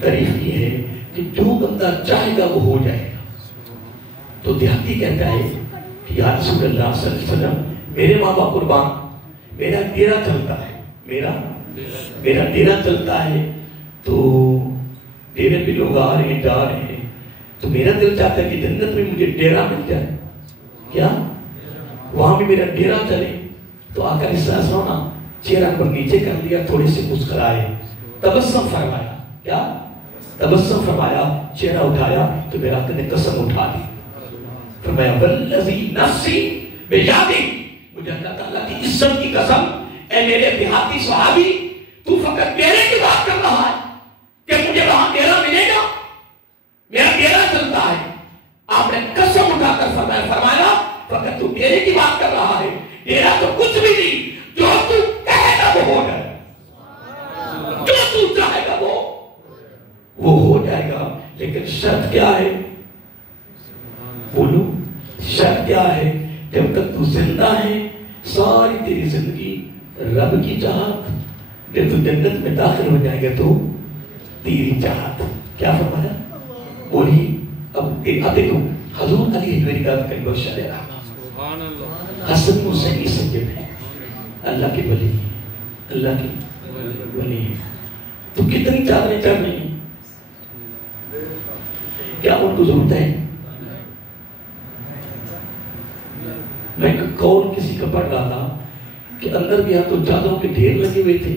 تعریف یہ ہے کہ جو بندہ چاہے گا وہ ہو جائے گا. تو دیہاتی کہتا ہے کہ یا رسول اللہ صلی اللہ علیہ وسلم میرے ماں باپ قربان, میرا ڈیرا چلتا ہے, میرا ڈیرا چلتا ہے, تو ڈیرے پہ لوگ آ رہے ہیں جا رہے ہیں, تو میرا دل چاہتا ہے کہ جنت میں مجھے ڈیرا مل جائے, کیا وہاں بھی میرا ڈیرا چلے. تو آقا علیہ السلام چہرہ پر نیچے کر لیا, تھوڑے سے مسکرائے, تبسم فرمایا, کیا تبسم فرمایا, چہرہ اٹھایا, تو میرا آقا نے قسم اٹھا دی, فرمایا والذی نفسی بیادی, مجھے اللہ تعالیٰ کی عزت کی قسم, اے میرے دیہاتی صحابی, تو فقط ڈیرے کی بات کر رہا ہے کہ مجھے وہاں ڈیرا ملے گا, میرا ڈیرا چلتا ہے. آپ نے قسم اٹھا کر فرمایا فقط تو ڈیرے کی بات کر رہا ہے, تیرا تو کچھ بھی نہیں، جو تو کہے گا وہ ہو جائے گا، جو تو چاہے گا وہ ہو جائے گا۔ لیکن شرط کیا ہے؟ بولو، شرط کیا ہے؟ جب تک تو زندہ ہے ساری تیری زندگی رب کی چاہت، جب تو جنت میں داخل ہو جائے گا تو تیری چاہت۔ کیا فرمایا؟ بولی اب دیکھو، حضور علی حجویری کا کئی بخش علیہ حسن حسینی سید ہے، اللہ کے ولی، اللہ کے ولی ہے، تو کتنی چادریں چڑھ رہی ہیں؟ کیا ان کو ضرورت ہے؟ میں کون کسی کا پڑھ رہا تھا کہ اندر گیا تو چادروں کے ڈھیر لگے ہوئے تھے،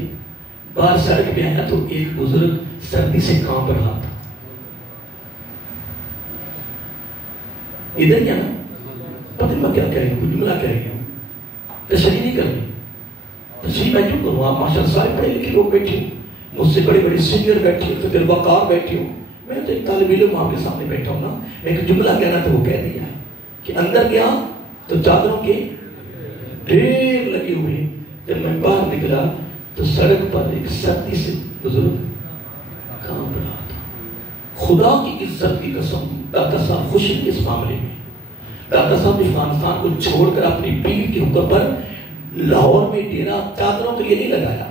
باہر سڑک پہ آیا تو ایک بزرگ سردی سے کانپ رہا تھا۔ ادھر کیا نا پتہ نہیں میں کیا کہہ رہی ہوں، جملہ کہہ رہی ہوں، تشریح نہیں کر رہی، تشریح میں کیوں کروں؟ آپ ماشاء اللہ سارے پڑھے لکھے لوگ بیٹھے ہوں، مجھ سے بڑے بڑے سینئر بیٹھے ہوں، تجربہ کار بیٹھے ہوں، میں تو ایک طالب علم آپ کے سامنے بیٹھا ہوں نا، میں ایک جملہ کہنا تھا وہ کہہ دیا ہے کہ اندر گیا تو چادروں کے ڈھیر لگے ہوئے، جب میں باہر نکلا تو سڑک پر ایک سردی سے بزرگ کانپ رہا تھا۔ خدا کی عزت کی قسم، ڈاکٹر صاحب خوش ہیں اس معاملے میں، ڈاکٹر صاحب افغانستان کو چھوڑ کر اپنی پیر کے حکم پر لاہور میں ڈیرا چادروں کے لیے نہیں لگایا۔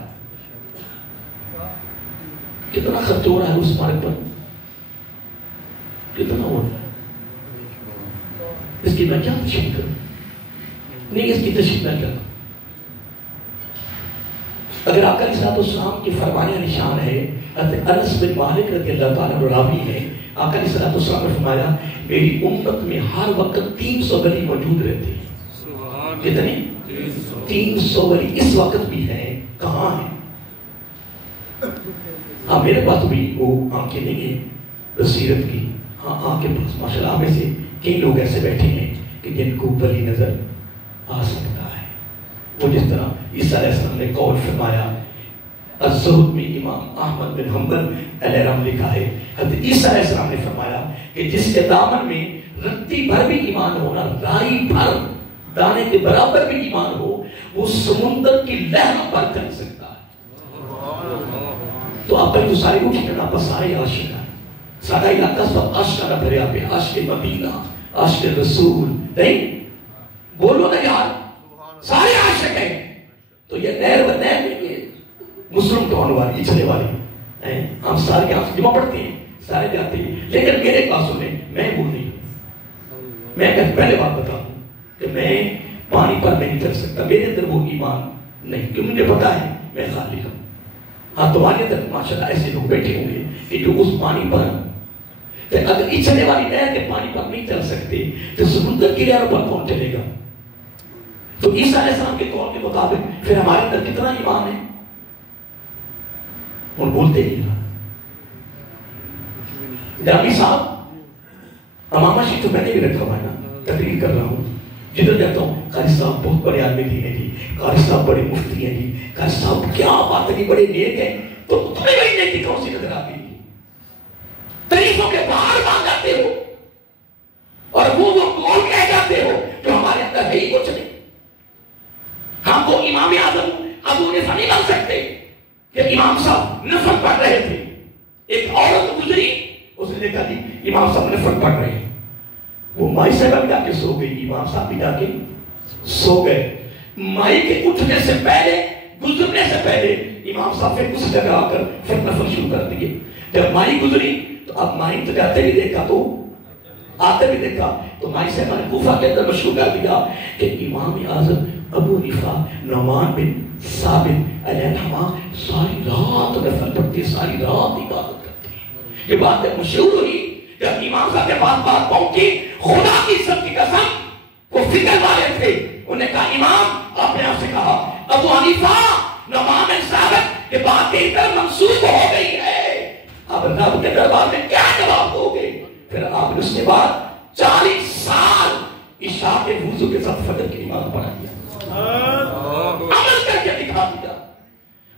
کتنا خرچ ہو رہا ہے اس مارک پر، کتنا ہو رہا ہے، اس کی میں کیا تشریح کروں؟ نہیں اس کی تشریح میں کیا کروں؟ اگر آقا علیہ السلام کی فرمانے نشان ہے، حضرت انس بن مالک رضی اللہ تعالیٰ عنہ راوی ہے، آقا علیہ السلام نے فرمایا میری امت میں ہر وقت 300 ولی موجود رہتے ہیں۔ کتنے؟ 300 ولی اس وقت بھی ہیں، کہاں ہیں؟ ہاں میرے پاس بھی وہ آنکھیں نہیں ہیں بصیرت کی، ہاں آنکھیں پاس ماشاءاللہ میں سے کئی لوگ ایسے بیٹھے ہیں کہ جن کو ولی نظر آ سکتا ہے، وہ جس طرح عیسیٰ علیہ السلام نے قول فرمایا، الزہد میں امام احمد بن حنبل علیہ الرحمہ لکھا ہے، حضرت عیسیٰ علیہ السلام نے فرمایا کہ جس کے دامن میں رتی بھر بھی ایمان ہونا، رائی بھر دانے کے برابر بھی ایمان ہو، وہ سمندر کی لہر پر چل سکتا ہے۔ تو آپ جو سارے اٹھ کرنا آپ سارے عاشق ہیں، سارا علاقہ سب عاشق کا بھریا پہ، عاشق مدینہ، عاشق رسول، نہیں بولو نا یار، سارے عاشق ہیں۔ تو یہ نہر و نہر میں یہ مسلم ٹون والی اچھلے والی ہم سارے یہاں سے جمع پڑھتے ہیں، سارے جاتے ہیں، لیکن میرے پاس میں بول رہی ہوں، میں پہلے بات بتاؤں کہ میں پانی پر نہیں چل سکتا، میرے اندر وہ ایمان نہیں، کیوں مجھے پتا ہے میں خالی ہوں۔ ہاں تمہارے اندر ماشاءاللہ ایسے لوگ بیٹھے ہوں گے کہ جو اس پانی پر، اگر اچھلے والی نہر کے پانی پر نہیں چل سکتے تو سمندر کی لہروں پر کون چلے گا؟ تو عیسیٰ علیہ السلام کے قول کے مطابق پھر ہمارے اندر کتنا ایمان ہے؟ اور بولتے ہی نا جامی صاحب امامہ شیخ تو میں نے بھی رکھا ہوا ہے نا، تقریر کر رہا ہوں، جدھر جاتا ہوں قاری صاحب بہت بڑے عالم دین ہیں جی، قاری صاحب بڑے مفتی ہیں جی، قاری صاحب کیا بات ہے، بڑے نیک ہیں، تو تمہیں بڑی نیکی کون سی نظر آتی ہے؟ تعریفوں کے باہر مان جاتے ہو اور وہ قول کہہ جاتے ہو جو ہمارے اندر ہے ہی کچھ نہیں۔ ہم کو امام اعظم ابو حنیفہ نہیں بن سکتے کہ امام صاحب نفل پڑھ رہے تھے، ایک عورت گزری اس نے دیکھا جی امام صاحب نفل پڑھ رہے ہیں، وہ مائی صاحبہ بھی جا کے سو گئی، امام صاحب بھی جا کے سو گئے، مائی کے اٹھنے سے پہلے گزرنے سے پہلے امام صاحب پھر اس جگہ آ کر پھر نفل شروع کر دیے۔ جب مائی گزری تو اب مائی تو جاتے بھی دیکھا تو آتے بھی دیکھا تو مائی صاحبہ نے کوفہ کے اندر مشہور کر دیا کہ امام اعظم ابو حنیفہ نعمان بن ثابت علیہ الرحمہ ساری رات نفل پڑھتے، ساری رات عبادت کرتے ہیں۔ یہ بات مشہور ہوئی، جب امام صاحب کے پاس بات پہنچی، خدا کی عزت کی قسم وہ فکر والے تھے، انہوں نے کہا امام، آپ نے آپ سے کہا ابو حنیفہ نعمان بن ثابت یہ بات ادھر منسوخ ہو گئی ہے، اب رب کے دربار میں کیا جواب دو گے؟ پھر آپ نے اس کے بعد 40 سال عشاء کے وضو کے ساتھ فجر کی نماز پڑھا دیا، عمل کر کے دکھا دیا۔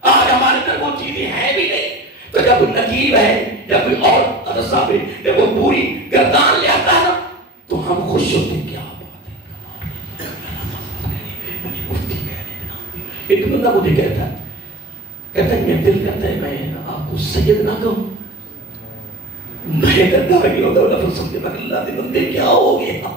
آج ہمارے اندر وہ چیزیں ہیں بھی نہیں، تو جب نقیب ہے، جب کوئی اور صاحب ہے، جب وہ پوری گردان لے آتا ہے نا تو ہم خوش ہوتے ہیں، کیا بات ہے، ایک بندہ مجھے کہتا ہے میں دل کرتا ہے میں آپ کو سید نہ کہوں، میں کرتا نہیں ہوتا لفظ سمجھے میں اللہ دے بندے کیا ہو گیا،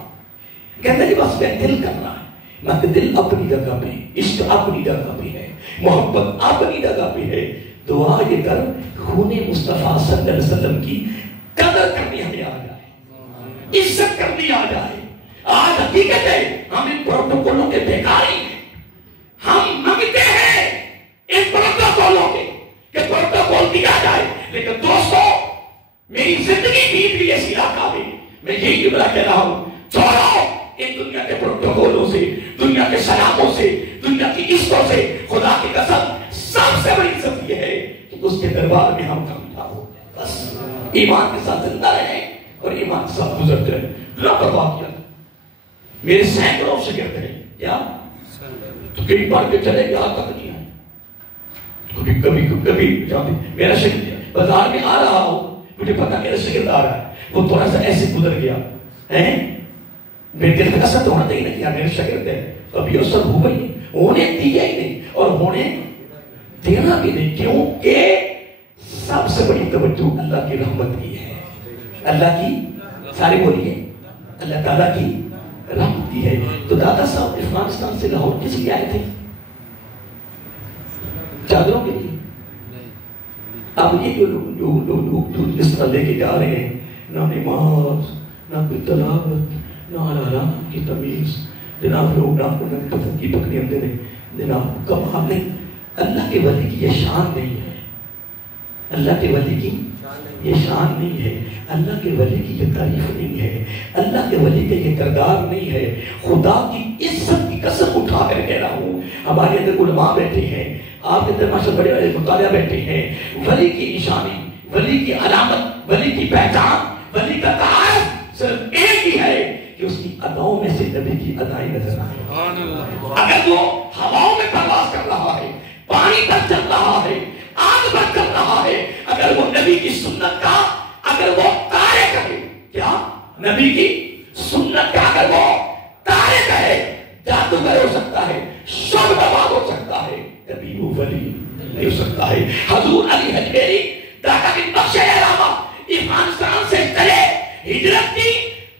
کہتا ہے بس میں دل کر رہا ہے، میں دل اپنی جگہ پہ، عشق اپنی جگہ پہ ہے، محبت اپنی جگہ پہ ہے، دعا یہ کر خون مصطفیٰ صلی اللہ علیہ وسلم کی قدر کرنی ہمیں آ جائے، عزت کرنی آ جائے۔ آج حقیقت ہے ہم ان پروٹوکولوں کے بیکاری ہیں، ہم مانگتے ہیں ان پروٹوکولوں کے کہ پروٹوکول دیا جائے، لیکن دوستو میری زندگی بیت گئی اس علاقہ میں یہی جملہ کہہ رہا ہوں، چھوڑو ان دنیا کے پروٹوکولوں سے، دنیا کے سلاموں سے، دنیا کی عزتوں سے، خدا کی قسم سب سے بڑی عزت یہ ہے کہ اس کے دربار میں ہم کامیاب ہو جائیں، بس ایمان کے ساتھ زندہ رہیں اور ایمان کے ساتھ گزرتے رہیں، بلا پرواہ کیا۔ میرے سینکڑوں سے کہتے ہیں کیا تو کئی بار کے چلے گیا تک نہیں آئے، کبھی جاتے میرا شکل بازار میں آ رہا ہو، مجھے پتا میرا شکل آ رہا ہے، وہ تھوڑا سا ایسے گزر گیا ہے، میرے دل کا اثر تو ہونا چاہیے کہ میرے شکل ہے، ابھی اثر ہو گئی ہونے دیا ہی نہیں اور ہونے دینا بھی نہیں، کیونکہ سب سے بڑی توجہ اللہ کی رحمت کی ہے، اللہ کی سارے بولیے اللہ تعالیٰ کی رحمت کی ہے۔ تو دادا صاحب افغانستان سے لاہور کس لیے آئے تھے؟ چادروں کے لیے؟ اب یہ جو لوگ جس طرح لے کے جا رہے ہیں، نہ نماز، نہ کوئی تلاوت، نہ علامہ کی تمیز، جناب لوگ نہ پتھر کی پکڑی اندر ہیں، جناب کب ہم نے اللہ کے ولی کی یہ شان نہیں ہے، اللہ کے ولی کی یہ شان نہیں ہے، اللہ کے ولی کی یہ تعریف نہیں ہے، اللہ کے ولی کا یہ کردار نہیں ہے۔ خدا کی عزت کی قسم اٹھا کر کہہ رہا ہوں، ہمارے اندر علماء بیٹھے ہیں، آپ کے اندر ماشاءاللہ بڑے بڑے مطالعہ بیٹھے ہیں، ولی کی نشانی، ولی کی علامت، ولی کی پہچان، ولی کا تعارف صرف ایک ہی ہے کہ اس کی اداؤں میں سے نبی کی ادائیں نظر آئے۔ اگر وہ ہواؤں میں پرواز کر رہا ہے، پانی پر چل رہا ہے، آگ پر چل رہا ہے، اگر وہ نبی کی سنت کا اگر وہ تارے کرے، کیا نبی کی سنت کا اگر وہ تارے کرے، جادوگر ہو سکتا ہے، شب نواز ہو سکتا ہے، کبھی وہ ولی نہیں ہو سکتا ہے۔ حضور علی حجیری داتا بن بخش علامہ افغانستان سے چلے، ہجرت کی،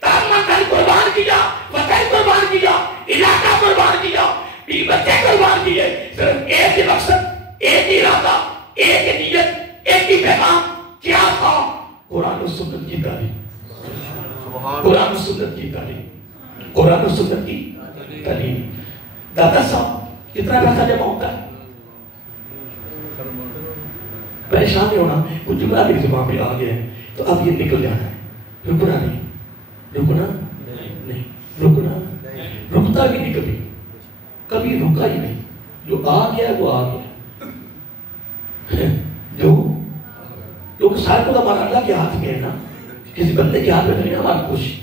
تارمکن قربان کیا، وطن قربان کیا، علاقہ قربان کیا، بی بچے قربان کیے، صرف ایک ہی مقصد، ایک ہی ارادہ، ایک ہی نیت، ایک ہی پیغام، کیا تھا؟ قرآن و سنت کی تعلیم، قرآن و سنت کی تعلیم، قرآن و سنت کی تعلیم۔ دادا صاحب کتنا پیسہ جمع ہوتا ہے؟ پریشان نہیں ہونا، کچھ جملہ میری زبان پہ آ گیا ہے تو اب یہ نکل جانا ہے، رکنا نہیں، رکنا نہیں، رکنا رکتا بھی نہیں، کبھی رکا ہی نہیں، جو آ گیا وہ آ گیا، جو سارے کو ہمارا اللہ کے ہاتھ میں ہے نا، کسی بندے کے ہاتھ میں نہیں ہماری کوشش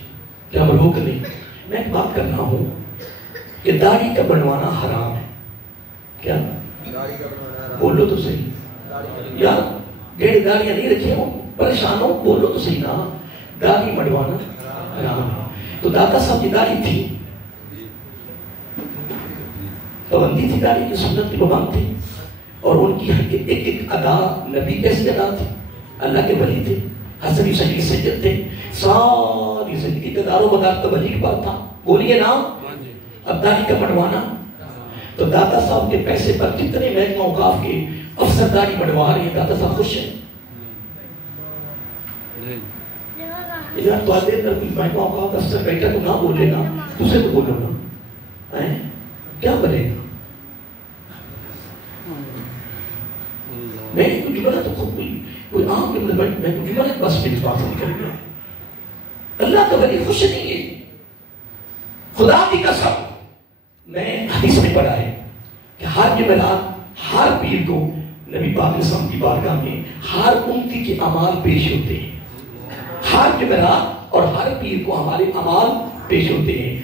کہ ہم روک نہیں۔ میں ایک بات کر رہا ہوں کہ داڑھی کا بنوانا حرام ہے، کیا بولو تو صحیح، یا ڈیڑھ داڑیاں نہیں رکھے ہو پریشان ہو، بولو تو صحیح نا، داڑھی بنوانا حرام ہے۔ تو دادا صاحب کی داڑھی تھی، پابندی تھی داڑھی کی، سنت کی پابند تھی، اور ان کی ایک ایک ادا نبی کیسی ادا تھی، اللہ کے ولی تھے، حسن حسین سید تھے، ساری زندگی کا دار و مدار تو ولی کے پاس تھا، بولیے نا، اب داڑھی کا بنوانا۔ تو دادا صاحب کے پیسے پر کتنے محکمہ اوقاف کے افسر داڑھی بنوا رہے ہیں، دادا صاحب خوش ہیں؟ تو آتے اندر کوئی محکمہ اوقاف کا افسر بیٹھا تو نہ بولے نا، دوسرے کو بولو نا، کیا بنے گا؟ میں نے کچھ بنا تو خود کوئی عام کے مطلب میں کچھ بنا بس میری بات نہیں کر گیا، اللہ کا ولی خوش نہیں ہے۔ خدا کی قسم میں حدیث میں پڑھا ہے کہ ہر جمعرات ہر پیر کو نبی پاک علیہ السلام کی بارگاہ میں ہر امتی کے اعمال پیش ہوتے ہیں، ہر جمعرات اور ہر پیر کو ہمارے اعمال پیش ہوتے ہیں۔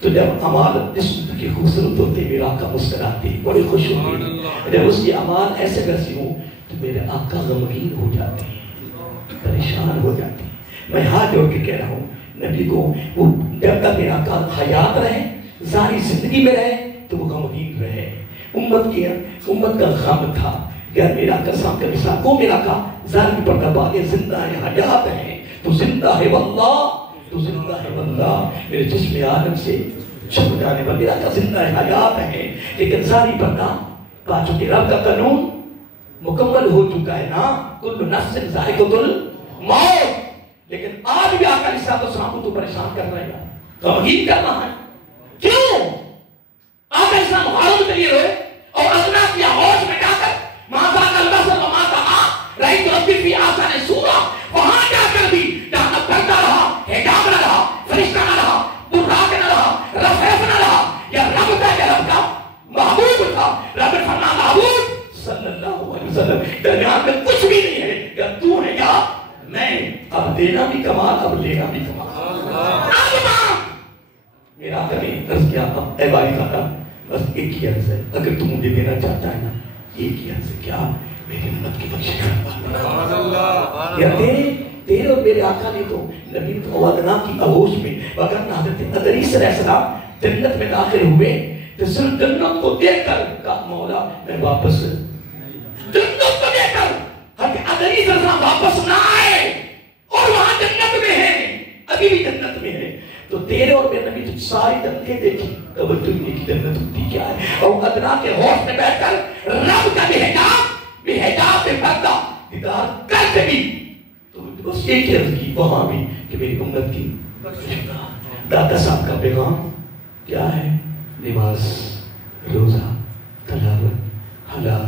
تو جب اعمال جسم کی خوبصورت ہوتے ہیں، میرا آقا مسکراتے ہیں، بڑے خوش ہوتے ہیں۔ جب اس کے اعمال ایسے ویسے ہوں تو میرے آقا غمگین ہو جاتے ہیں، پریشان ہو جاتے ہیں۔ میں ہاتھ جوڑ کے کہہ رہا ہوں نبی کو، وہ جب تک میرا آقا حیات رہے، ساری زندگی میں رہے تو وہ غمگین رہے، امت کا غم تھا کہ میرا آقا سامنے مثال کو میرا آقا ظاہر کی پردہ باغ زندہ ہے حیات ہے تو زندہ ہے واللہ تو زندہ ہے واللہ میرے جسم عالم سے چھپ جانے پر میرا آقا زندہ ہے حیات ہے لیکن ظاہری پردہ پا چکے رب کا قانون مکمل ہو چکا ہے نا کل نفس ذائقۃ الموت لیکن آج بھی آقا علیہ السلام کو تو پریشان کر رہے ہیں غمگین کرنا ہے کیوں آقا اسلام حالوں کے لیے ہوئے اور ادنا کیا ہوش میں جا کر ماذا البصر وما طغى رأيت ربي في آسان سورہ وہاں جا کر بھی جہاں پردہ رہا حجاب نہ رہا فرشتہ نہ رہا براق نہ رہا رفیف نہ رہا یا رب کا کہ رب کا محبوب تھا رب فرما محبوب صلی اللہ علیہ وسلم درمیان میں کچھ بھی نہیں ہے یا تو ہے یا میں اب دینا بھی کمال اب لینا بھی کمال میرا آقا نے عرض کیا اے باری تعالیٰ بس ایک ہی عرض ہے اگر تم مجھے دینا چاہتا ہے نا ایک ہی عرض ہے کیا میری امت کی بخشش یا تیرے اور میرے آقا نے تو نبی تو ادنا کی آغوش میں وگرنہ حضرت ادریس علیہ السلام جنت میں داخل ہوئے تو صرف جنت کو دیکھ کر کہا مولا میں واپس جنت کو دیکھ کر حضرت ادریس علیہ السلام واپس نہ آئے اور وہاں جنت میں ہے ابھی بھی جنت میں ہے تو تیرے اور میرے نبی تو ساری جنتیں دیکھی توجہ نہیں کی جنت ہوتی کیا ہے اور ادنا کے ہوش میں بیٹھ کر رب کا بھی حجاب پہ پردہ دیدار کرتے بھی تو بس ایک ہی عرض کی وہاں بھی کہ میری امت کی داتا صاحب کا پیغام کیا ہے نماز روزہ تلاوت حلال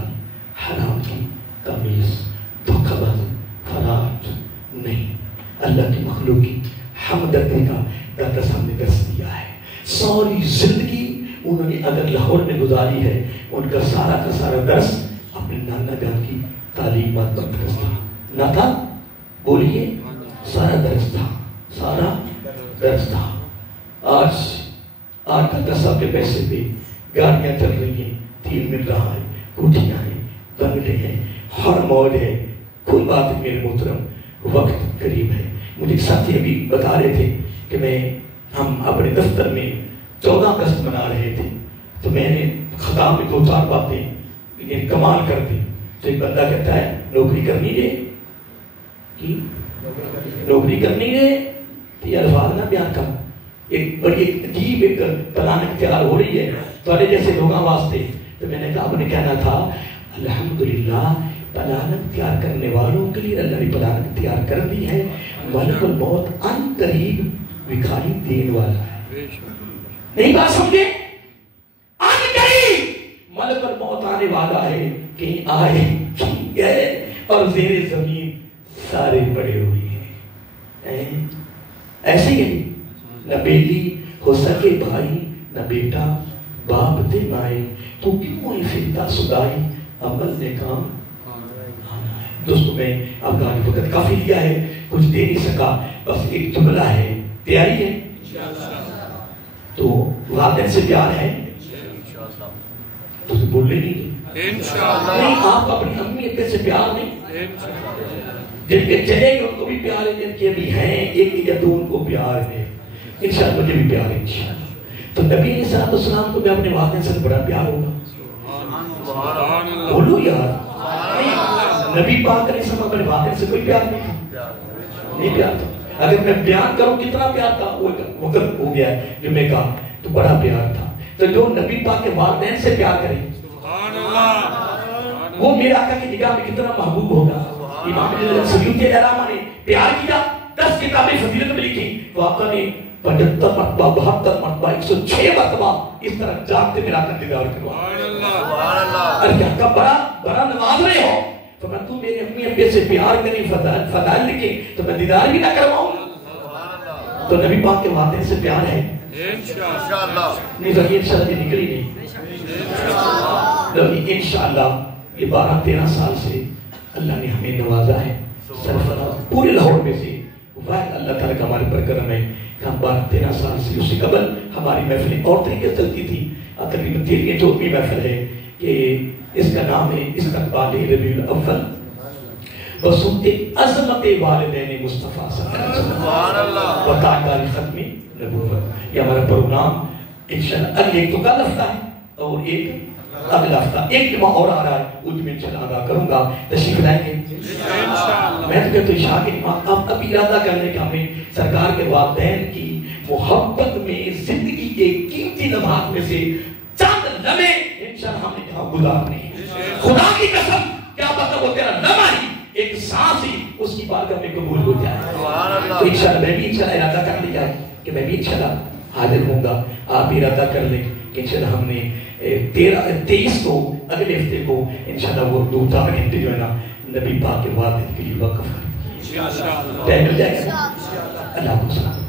حرام کی تمیز دھوکہ بازی فراڈ نہیں اللہ کی مخلوق کی ہمدردی کا داتا صاحب نے درس دیا ہے ساری زندگی انہوں نے اگر لاہور میں گزاری ہے ان کا سارا درس اپنے نانا جان کی تعلیمات پر درس تھا نہ تھا بولیے سارا درس تھا آج داتا صاحب کے پیسے پہ گاڑیاں چل رہی ہیں تین مل رہا ہے کوٹیاں ہیں بنگلے ہیں ہر موڈ ہے کوئی بات نہیں میرے محترم وقت قریب ہے مجھے ایک ساتھی ابھی بتا رہے تھے کہ ہم اپنے دفتر میں 14 اگست منا رہے تھے تو میں نے خطاب میں 2-4 باتیں کمال کر دی تو ایک بندہ کہتا ہے نوکری کرنی دے نوکری کرنی دے تو یہ الفاظ نہ بیان کر ایک بڑی عجیب ایک پلان اختیار ہو رہی ہے تھوڑے جیسے لوگوں واسطے تو میں نے کہا آپ نے کہنا تھا الحمدللہ پلان اختیار کرنے والوں کے لیے اللہ نے پلان اختیار کر دی ہے ملک الموت ان قریب دکھائی دینے والا ہے نہیں بات سمجھے ان قریب ملک الموت آنے والا ہے کہیں آئے چھپ گئے اور زیر زمین سارے پڑے ہوئے ہیں ایسے ہی نہ بیٹی ہو سکے بھائی نہ بیٹا باپ دے مائے تو کیوں نہیں پھرتا سدائی عمل نے کام دوستو میں آپ کا وقت کافی لیا ہے کچھ دے نہیں سکا بس ایک جملہ ہے تیاری ہے تو والدین سے پیار ہے تو بول رہے نہیں آپ اپنی امی ابے سے پیار نہیں جن کے چلے گئے ان کو بھی پیار ہے جن کے بھی ہیں ایک یا دو ان کو پیار ہے انشاءاللہ مجھے بھی پیار ہے انشاءاللہ تو نبی علیہ السلام کو بھی اپنے والدین سے بڑا پیار ہوگا بولو یار نبی پاک علیہ السلام اپنے والدین سے کوئی پیار نہیں پیار تھا اگر میں بیان کروں کتنا پیار تھا وہ وقت ہو گیا ہے جو میں کہا تو بڑا پیار تھا تو جو نبی پاک کے والدین سے پیار کرے وہ میرے آقا کی نگاہ میں کتنا محبوب ہوگا امام سیوطی علامہ نے پیار کیا 10 کتابیں فضیلت میں لکھی تو آقا نے 75 مرتبہ 72 مرتبہ 106 مرتبہ اس طرح جاگتے میرا آقا دیدار کروا ارے آقا بڑا نواز رہے ہو تو میں تو میرے امی ابے سے پیار کریں فضائل لکھیں تو میں دیدار بھی نہ کرواؤں تو نبی پاک کے والدین سے پیار ہے انشاءاللہ نہیں ذریعہ انشاءاللہ بھی نکلی نہیں انشاءاللہ یہ 12-13 سال سے اللہ نے ہمیں نوازا ہے سرفراز پورے لاہور میں سے واحد اللہ تعالیٰ کا ہمارے پر کرم ہے کہ ہم 12-13 سال سے اس سے قبل ہماری محفلیں اور طریقے چلتی تھی تقریباً 13ویں محفل ہے کہ اس کا نام ہے استقبال ربیع الاول بسنت عظمت والدین مصطفیٰ صلی اللہ علیہ وسلم و تاجدار ختم نبوت یہ ہمارا پروگرام انشاءاللہ ایک تو کل ہفتہ ہے اور ایک اگلا ہفتہ ایک جمعہ اور آ رہا ہے، اس میں انشاءاللہ ادا کروں گا، تشریف لائیں گے؟ میں تو کہتا ہوں عشاء کے جمعہ اب ارادہ کرنے کا ہمیں سرکار کے والدین کی محبت میں زندگی کے قیمتی لمحات میں سے چند لمحے انشاءاللہ ہم نے کہاں گزارنے ہیں۔ خدا کی قسم کیا پتہ وہ تیرا لمحہ ہی ایک سانس ہی اس کی بارگاہ میں قبول ہو جائے۔ تو انشاءاللہ میں بھی انشاءاللہ ارادہ کر لیا ہے کہ میں بھی انشاءاللہ حاضر ہوں گا، آپ بھی ارادہ کر لیں کہ انشاءاللہ ہم نے 23 کو اگلے ہفتے کو انشاءاللہ وہ 2-4 گھنٹے جو ہے نا نبی پاک کے والدین کے لیے وقف کریں۔ ٹائم مل جائے گا؟ اللہ کو سلام۔